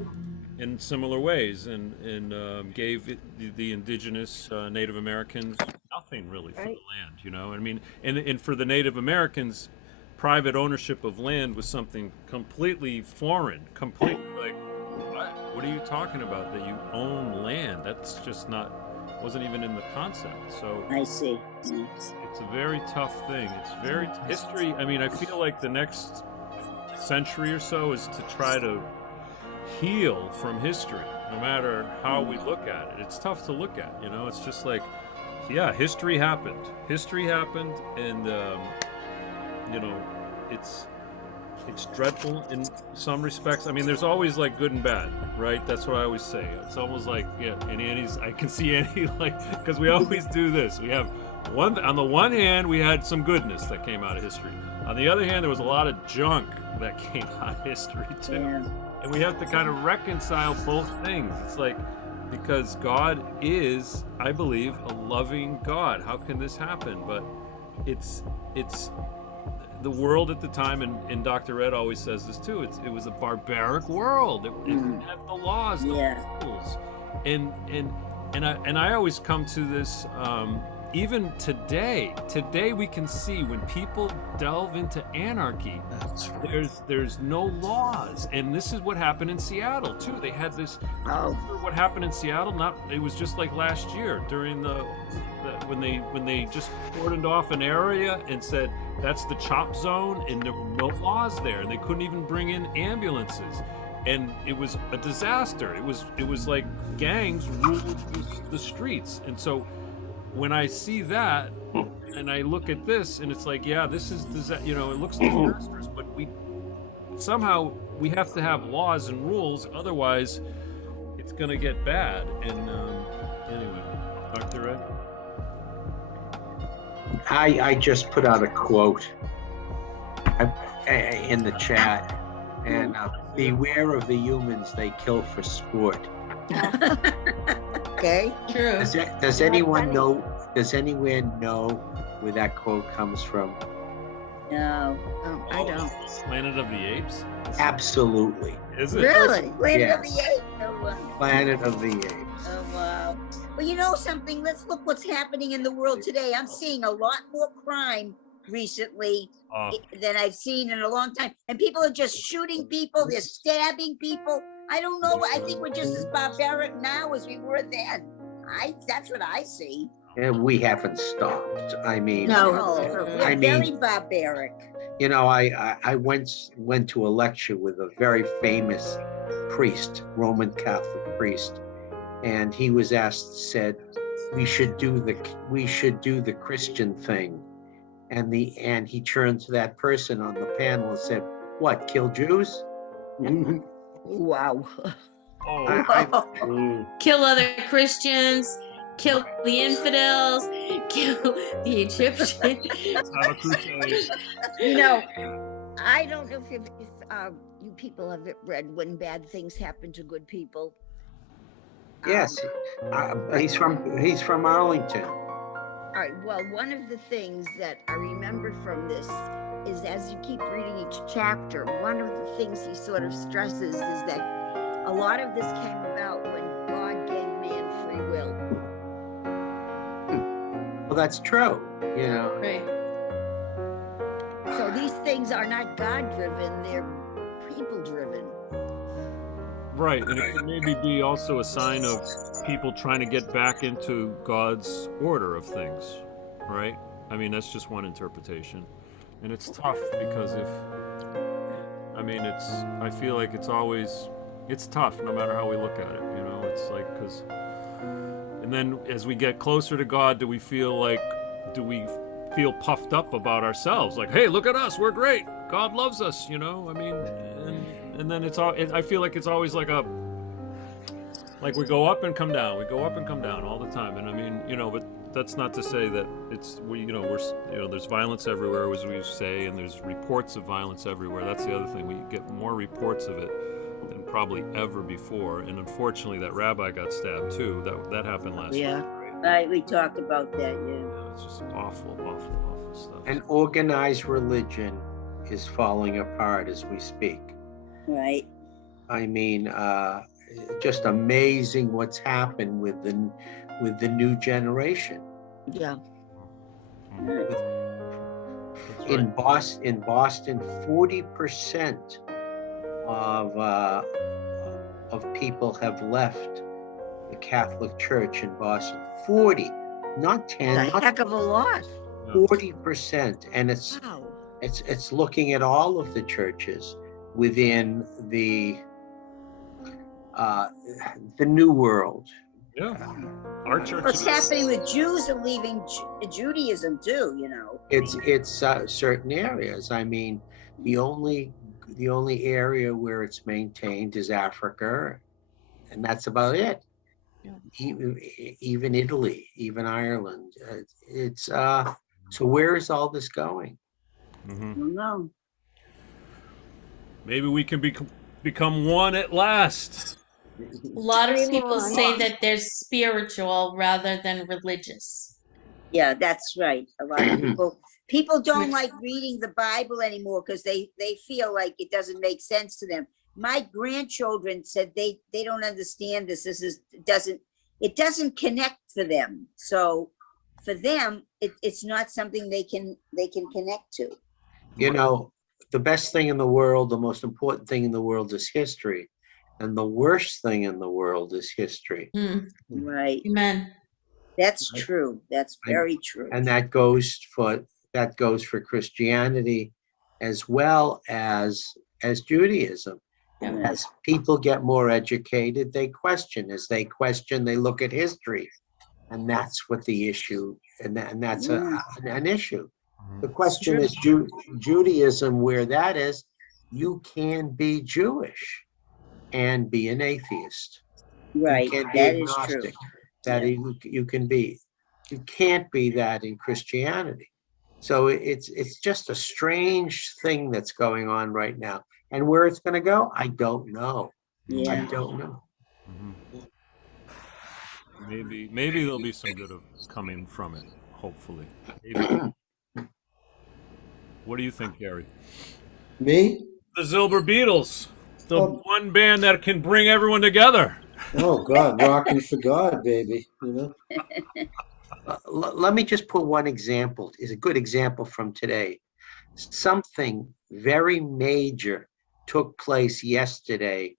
in similar ways, and gave the indigenous Native Americans nothing really for the land. You know, I mean, and for the Native Americans, private ownership of land was something completely foreign, completely like. What are you talking about? That you own land? That's just wasn't even in the concept. So I see. It's a very tough thing. It's very history. I mean, I feel like the next century or so is to try to heal from history, no matter how we look at it. It's tough to look at, you know. It's just like, yeah, history happened. History happened, and you know, it's dreadful in some respects. I mean, there's always like good and bad, right? That's what I always say. It's almost like, yeah, and I can see Annie like, because we always do this. We have on the one hand, we had some goodness that came out of history. On the other hand, there was a lot of junk that came out of history too. Yeah. And we have to kind of reconcile both things. It's like, because God is, I believe, a loving God. How can this happen? But it's the world at the time, and Dr. Ed always says this too, it was a barbaric world. It didn't have the laws, the rules. And I always come to this, even today we can see when people delve into anarchy, there's no laws. And this is what happened in Seattle too. They had this, what happened in Seattle, it was just like last year during when they just cordoned off an area and said that's the chop zone, and there were no laws there, and they couldn't even bring in ambulances, and it was a disaster. It was like gangs ruled the streets. And so when I see that and I look at this, and it's like, yeah, this is, you know, it looks disastrous, but we have to have laws and rules, otherwise it's gonna get bad. And anyway. Dr. Ed? I just put out a quote in the chat, and beware of the humans they kill for sport. Okay. True. Does anyone know? Does anyone know where that quote comes from? No. I don't. Planet of the Apes? Absolutely. Is it? Really? Planet of Yes. the Apes. Oh, wow. Planet of the Apes. Oh, wow. Well, you know something? Let's look what's happening in the world today. I'm seeing a lot more crime recently than I've seen in a long time. And people are just shooting people. They're stabbing people. I don't know. I think we're just as barbaric now as we were then. That's what I see. And we haven't stopped. I mean, No. We're very barbaric. You know, I went to a lecture with a very famous priest, Roman Catholic priest, and he was said, we should do the Christian thing, and he turned to that person on the panel and said, "What? Kill Jews?" Wow. Kill other Christians, kill the infidels, kill the Egyptians. Have a crusade. You know, I don't know if you people have read When Bad Things Happen to Good People. Yes, he's from Arlington. All right. Well, one of the things that I remember from this is, as you keep reading each chapter, one of the things he sort of stresses is that a lot of this came about when God gave man free will. Well, that's true. You know. Right. So these things are not God-driven; they're people-driven. Right, and it could maybe be also a sign of people trying to get back into God's order of things, right? I mean, that's just one interpretation. And it's tough because I feel like it's tough no matter how we look at it, you know? It's like, and then as we get closer to God, do we feel puffed up about ourselves? Like, hey, look at us, we're great. God loves us, you know? I mean, and then I feel like it's always like we go up and come down, all the time. And I mean, you know, but that's not to say that there's violence everywhere, as we say, and there's reports of violence everywhere. That's the other thing. We get more reports of it than probably ever before. And unfortunately, that rabbi got stabbed too. That happened last week. Right, we talked about that, Yeah, it's just awful stuff. And organized religion is falling apart as we speak. Right. I mean, just amazing what's happened with the new generation. Yeah. In Boston, 40% of people have left the Catholic Church in Boston. 40, not 10. A heck of a lot. 40%, and it's looking at all of the churches within the New World. Yeah, our church. What's happening with Jews are leaving Judaism too, you know. It's certain areas. I mean, the only area where it's maintained is Africa, and that's about it. Even Italy, even Ireland. So where is all this going? I don't know. Maybe we can become one at last. A lot of people say that they're spiritual rather than religious. Yeah, that's right. A lot of people don't like reading the Bible anymore because they feel like it doesn't make sense to them. My grandchildren said they don't understand this. It doesn't connect for them. So for them, it's not something they can connect to. You know, the best thing in the world, the most important thing in the world is history. And the worst thing in the world is history. Right. Amen. That's true. That's very true. And that goes for Christianity as well as Judaism. As people get more educated, they question. As they question, they look at history. And that's what the issue, and that's an issue. The question is Judaism, where that is, you can be Jewish and be an atheist. Right, You can be that is agnostic. true. that you can be. You can't be that in Christianity. So it's just a strange thing that's going on right now. And where it's going to go, I don't know. Yeah. I don't know. Maybe there'll be some good coming from it. Hopefully. Maybe. What do you think, Gary? Me? The Zilber Beatles, the one band that can bring everyone together. Oh God, rocking for God, baby. You know. Let me just put one example. Is a good example from today. Something very major took place yesterday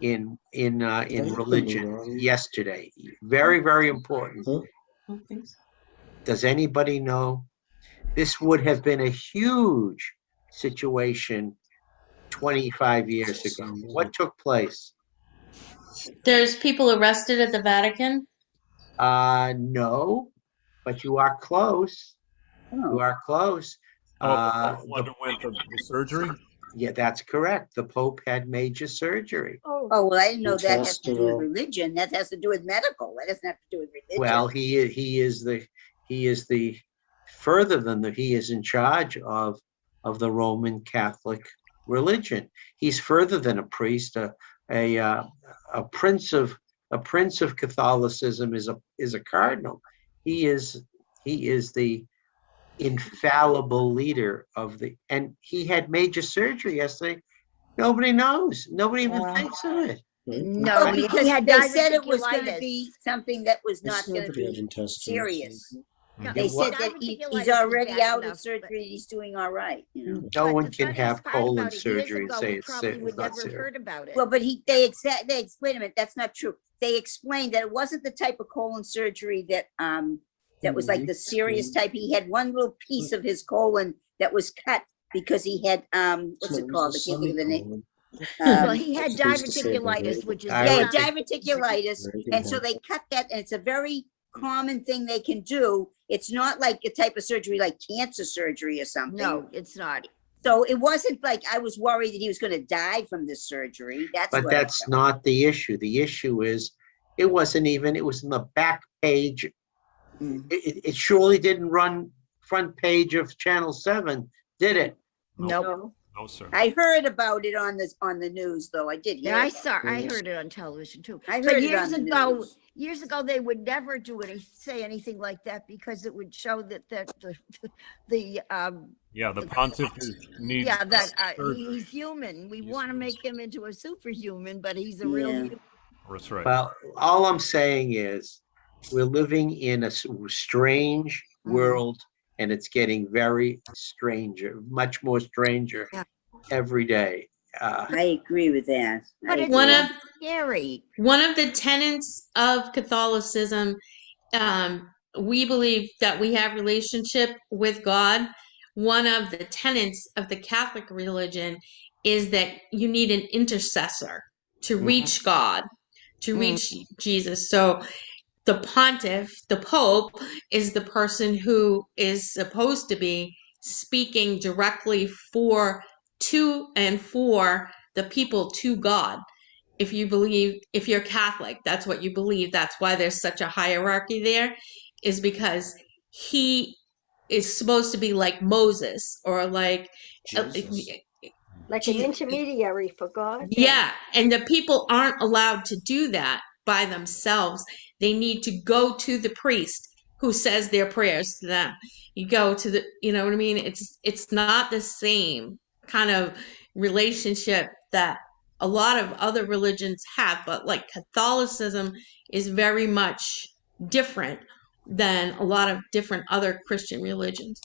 in religion. Yesterday, very important. Does anybody know? This would have been a huge situation 25 years ago. What took place? There's people arrested at the Vatican. No, but you are close. You are close. Underwent the surgery? Yeah, that's correct. The Pope had major surgery. Oh, well, I didn't know that has to do with religion. That has to do with medical. That doesn't have to do with religion. Well, he is the further than that. He is in charge of the Roman Catholic religion. He's further than a priest. A prince of Catholicism is a cardinal. He is the infallible leader and he had major surgery yesterday. Nobody knows. Nobody even thinks of it. No, because he had they said it was going to diverticulitis. be something that was not going to be serious. No, They said that diverticulitis he's is already bad out enough, of surgery. He's doing all right. You know. No but one the can funniest have part colon about it, years surgery and ago, say we it's probably not would never have serious. heard about it. Well, but they wait a minute. That's not true. They explained that it wasn't the type of colon surgery that was like the serious type. He had one little piece of his colon that was cut because he had what's it called? I can't think of the name. Well, he had diverticulitis, which is diverticulitis, and so they cut that, and it's a very common thing they can do. It's not like a type of surgery like cancer surgery or something. No, it's not. So it wasn't like I was worried that he was going to die from this surgery. But that's not the issue. The issue is it was in the back page. It surely didn't run front page of Channel 7, did it? Nope. No, sir. I heard about it on the news, though. I did hear. Yeah, I heard it on television too. I heard But it on the news. Years ago, they would never say anything like that because it would show that the pontiff needs. Yeah, that he's human. We want to make him into a superhuman, but he's a real human. That's right. Well, all I'm saying is we're living in a strange world, and it's getting very stranger, much more stranger every day. I agree with that. But it's scary. One of the tenets of Catholicism, we believe that we have relationship with God. One of the tenets of the Catholic religion is that you need an intercessor to reach God, to reach Jesus. So the pontiff, the Pope, is the person who is supposed to be speaking directly for the people to God. If you're Catholic, that's what you believe. That's why there's such a hierarchy there, is because he is supposed to be like Moses or like an intermediary for God. Yeah, and the people aren't allowed to do that by themselves. They need to go to the priest who says their prayers to them. You go to you know what I mean? It's not the same kind of relationship that a lot of other religions have, but like Catholicism is very much different than a lot of different other Christian religions.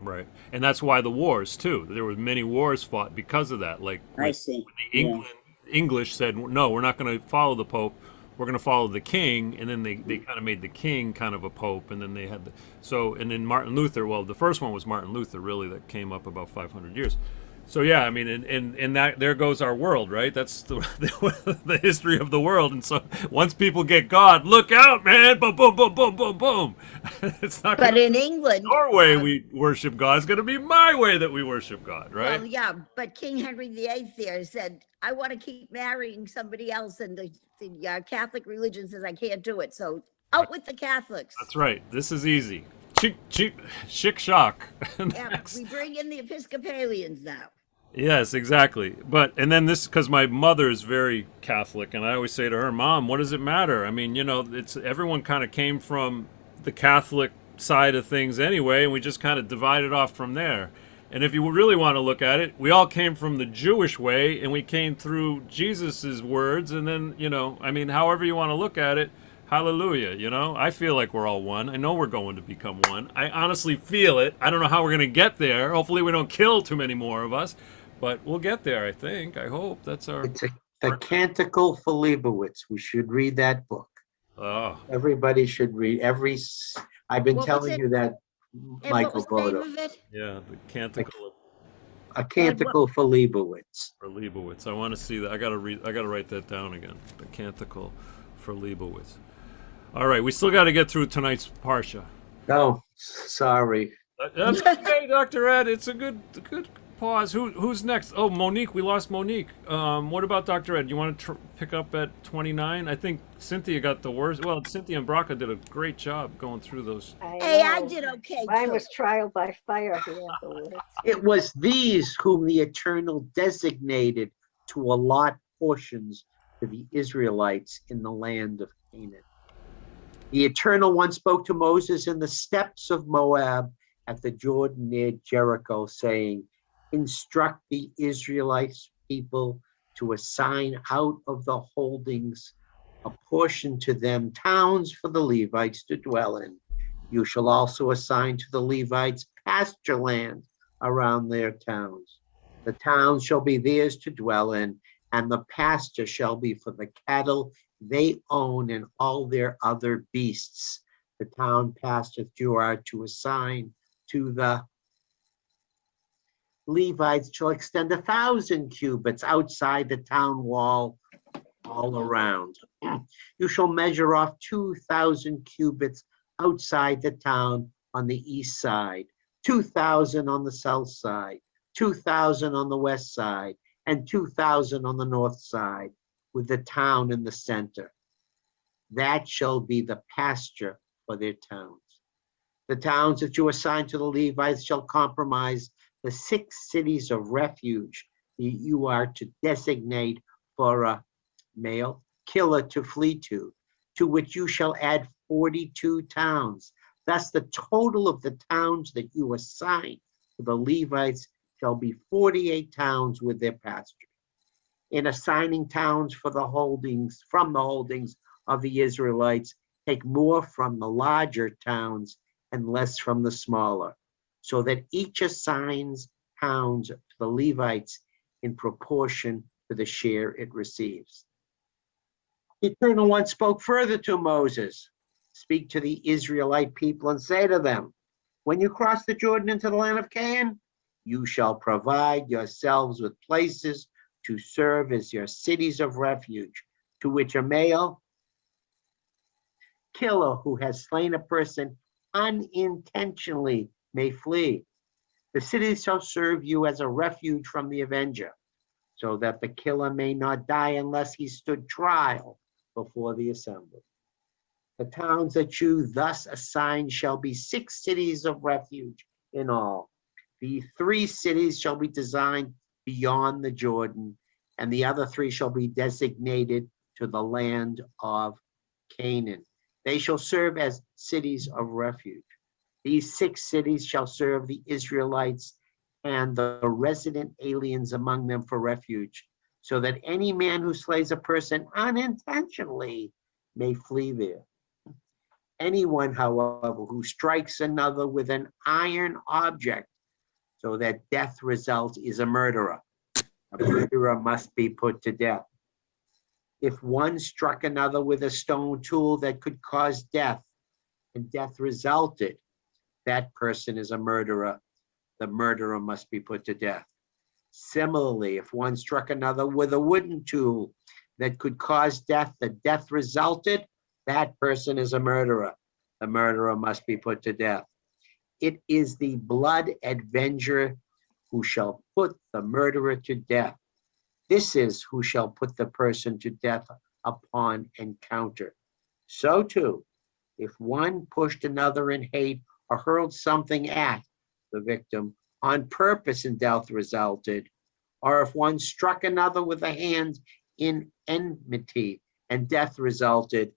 Right, and that's why the wars too. There were many wars fought because of that. Like I see. When the English said, "No, we're not going to follow the Pope. We're going to follow the King," and then they kind of made the King kind of a Pope, and then they had and then Martin Luther. Well, the first one was Martin Luther, really, that came up about 500 years. So yeah, I mean, and that there goes our world, right? That's the history of the world. And so once people get God, look out, man! Boom, boom, boom, boom, boom, boom. It's not. But in England, our way we worship God is going to be my way that we worship God, right? Well, yeah, but King Henry VIII there said, "I want to keep marrying somebody else," and the Catholic religion says I can't do it. So Out with the Catholics. That's right. This is easy. Chick shock. Yeah, we bring in the Episcopalians now. Yes, exactly. And then this, because my mother is very Catholic, and I always say to her, Mom, what does it matter? I mean, it's everyone kind of came from the Catholic side of things anyway, and we just kind of divided off from there. And if you really want to look at it, we all came from the Jewish way, and we came through Jesus's words, and then, I mean, however you want to look at it, hallelujah, I feel like we're all one. I know we're going to become one. I honestly feel it. I don't know how we're going to get there. Hopefully we don't kill too many more of us. But we'll get there, I think. I hope. That's our... It's the Canticle for Leibowitz. We should read that book. Oh. Everybody should read I've been telling you that, Michael Bodo. Yeah, the Canticle. A Canticle for Leibowitz. For Leibowitz. I want to see that. I gotta write that down again. The Canticle for Leibowitz. All right, we still got to get through tonight's Parsha. Oh, sorry. That's okay, Dr. Ed. It's a good pause. Who's next? Oh, Monique. We lost Monique. What about Dr. Ed? You want to pick up at 29? I think Cynthia got the worst. Well, Cynthia and Braca did a great job going through those. I did okay. Mine was trial by fire. It was these whom the Eternal designated to allot portions to the Israelites in the land of Canaan. The Eternal One spoke to Moses in the steppes of Moab at the Jordan near Jericho, saying, instruct the Israelites people to assign out of the holdings a portion to them, towns for the Levites to dwell in. You shall also assign to the Levites pasture land around their towns. The towns shall be theirs to dwell in, and the pasture shall be for the cattle they own and all their other beasts. The town pastures you are to assign to the Levites shall extend 1,000 cubits outside the town wall all around. You shall measure off 2,000 cubits outside the town on the east side, 2,000 on the south side, 2,000 on the west side, and 2,000 on the north side, with the town in the center. That shall be the pasture for their towns. The towns that you assign to the Levites shall comprise the 6 cities of refuge that you are to designate for a male killer to flee to which you shall add 42 towns. Thus the total of the towns that you assign to the Levites shall be 48 towns with their pastures. In assigning towns for the holdings, from the holdings of the Israelites, take more from the larger towns and less from the smaller, so that each assigns towns to the Levites in proportion to the share it receives. The Eternal One spoke further to Moses, speak to the Israelite people and say to them, when you cross the Jordan into the land of Canaan, you shall provide yourselves with places to serve as your cities of refuge, to which a male killer who has slain a person unintentionally may flee. The cities shall serve you as a refuge from the avenger, so that the killer may not die unless he stood trial before the assembly. The towns that you thus assign shall be 6 cities of refuge in all. The 3 cities shall be designed beyond the Jordan, and the other 3 shall be designated to the land of Canaan. They shall serve as cities of refuge. These 6 cities shall serve the Israelites and the resident aliens among them for refuge, so that any man who slays a person unintentionally may flee there. Anyone, however, who strikes another with an iron object so that death results is a murderer. A murderer must be put to death. If one struck another with a stone tool that could cause death and death resulted, that person is a murderer. The murderer must be put to death. Similarly, if one struck another with a wooden tool that could cause death, the death resulted, that person is a murderer. The murderer must be put to death. It is the blood avenger who shall put the murderer to death. This is who shall put the person to death upon encounter. So too, If one pushed another in hate or hurled something at the victim on purpose and death resulted, or if one struck another with a hand in enmity and death resulted,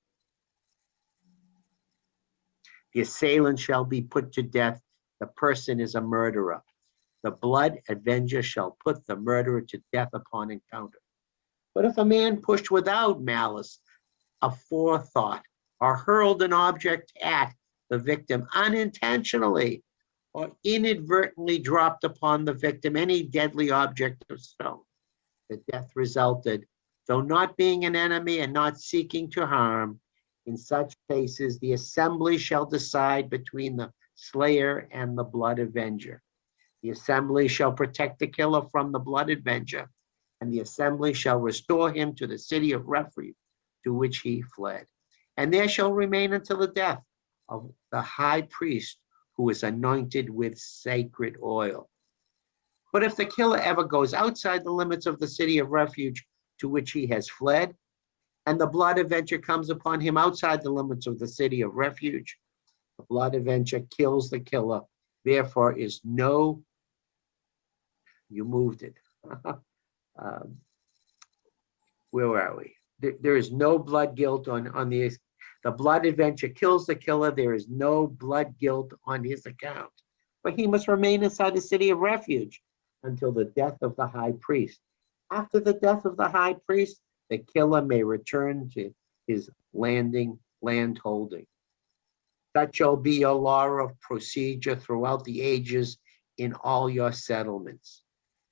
the assailant shall be put to death. The person is a murderer. The blood avenger shall put the murderer to death upon encounter. But if a man pushed without malice, aforethought, or hurled an object at the victim unintentionally, or inadvertently dropped upon the victim any deadly object of stone, the death resulted, though not being an enemy and not seeking to harm. In such cases, the assembly shall decide between the slayer and the blood avenger. The assembly shall protect the killer from the blood avenger, and the assembly shall restore him to the city of refuge to which he fled. And there shall remain until the death of the high priest who is anointed with sacred oil. But if the killer ever goes outside the limits of the city of refuge to which he has fled, and the blood avenger comes upon him outside the limits of the city of refuge, the blood avenger kills the killer. Therefore is no, you moved it. Where are we? There is no blood guilt on the blood avenger kills the killer. There is no blood guilt on his account. But he must remain inside the city of refuge until the death of the high priest. After the death of the high priest, the killer may return to his land holding. Such shall be your law of procedure throughout the ages in all your settlements.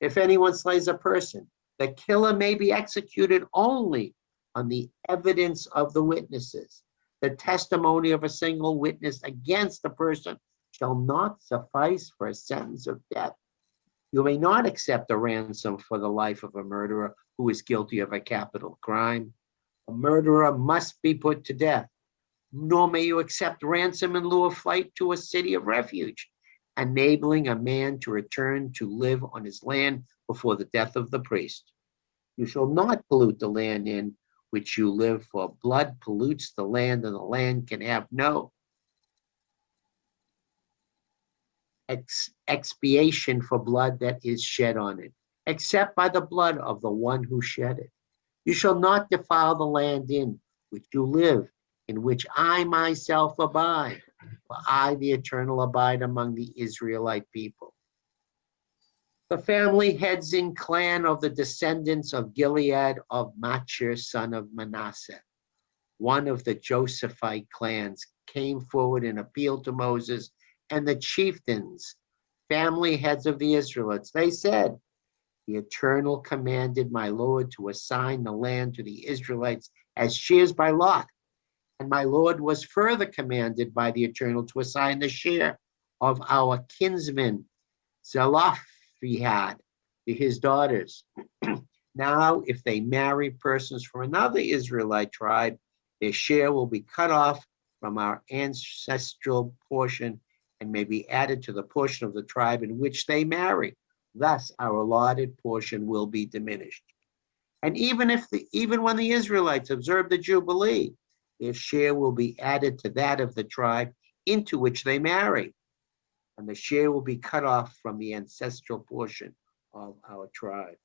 If anyone slays a person, the killer may be executed only on the evidence of the witnesses. The testimony of a single witness against the person shall not suffice for a sentence of death. You may not accept a ransom for the life of a murderer who is guilty of a capital crime. A murderer must be put to death. Nor may you accept ransom in lieu of flight to a city of refuge, enabling a man to return to live on his land before the death of the priest. You shall not pollute the land in which you live, for blood pollutes the land, and the land can have no expiation for blood that is shed on it, except by the blood of the one who shed it. You shall not defile the land in which you live, in which I myself abide, for I, the Eternal, abide among the Israelite people. The family heads in clan of the descendants of Gilead of Machir, son of Manasseh, one of the Josephite clans, came forward and appealed to Moses and the chieftains, family heads of the Israelites. They said, the Eternal commanded my Lord to assign the land to the Israelites as shares by lot. And my Lord was further commanded by the Eternal to assign the share of our kinsman Zelophehad to his daughters. Now, if they marry persons from another Israelite tribe, their share will be cut off from our ancestral portion and may be added to the portion of the tribe in which they marry. Thus, our allotted portion will be diminished. And even when the Israelites observe the Jubilee, their share will be added to that of the tribe into which they marry, and the share will be cut off from the ancestral portion of our tribe.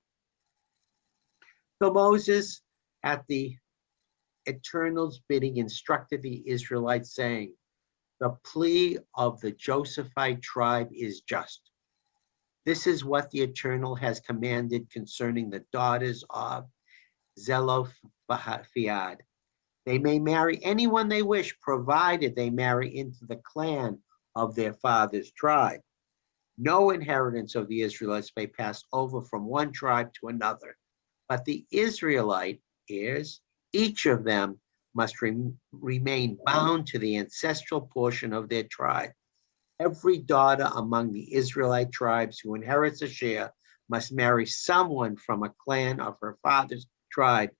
So Moses, at the Eternal's bidding, instructed the Israelites, saying, the plea of the Josephite tribe is just. This is what the Eternal has commanded concerning the daughters of Zelophehad. They may marry anyone they wish, provided they marry into the clan of their father's tribe. No inheritance of the Israelites may pass over from one tribe to another, but the Israelite heirs, each of them, must remain bound to the ancestral portion of their tribe. Every daughter among the Israelite tribes who inherits a share must marry someone from a clan of her father's tribe,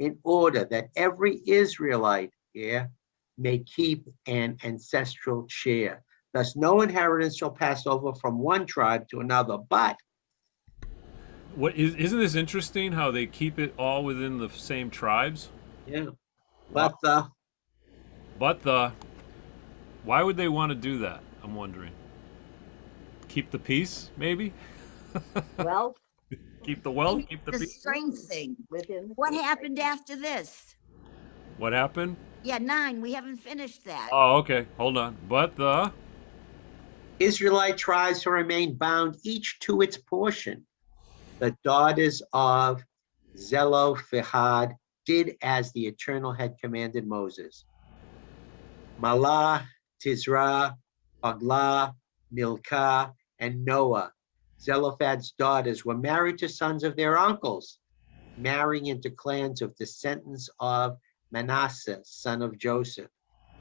in order that every Israelite heir may keep an ancestral share. Thus, no inheritance shall pass over from one tribe to another, but isn't this interesting how they keep it all within the same tribes? yeah, but the Why would they want to do that? I'm wondering. Keep the peace, maybe? Well, Keep the wealth, keep the The peace. strength thing. within the What faith. happened after this? What happened? Yeah, 9. We haven't finished that. Oh, okay. Hold on. But the Israelite tribes to remain bound each to its portion. The daughters of Zelophehad did as the Eternal had commanded Moses. Malah, Tizrah, Hoglah, Milcah, and Noah, Zelophehad's daughters, were married to sons of their uncles, marrying into clans of descendants of Manasseh, son of Joseph.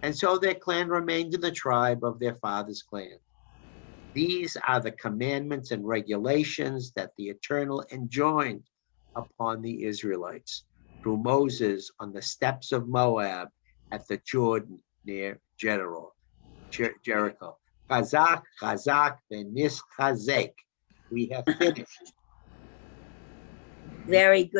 And so their clan remained in the tribe of their father's clan. These are the commandments and regulations that the Eternal enjoined upon the Israelites through Moses on the steppes of Moab at the Jordan near Jericho. Chazak, chazak, v'nischazek. We have finished. Very good.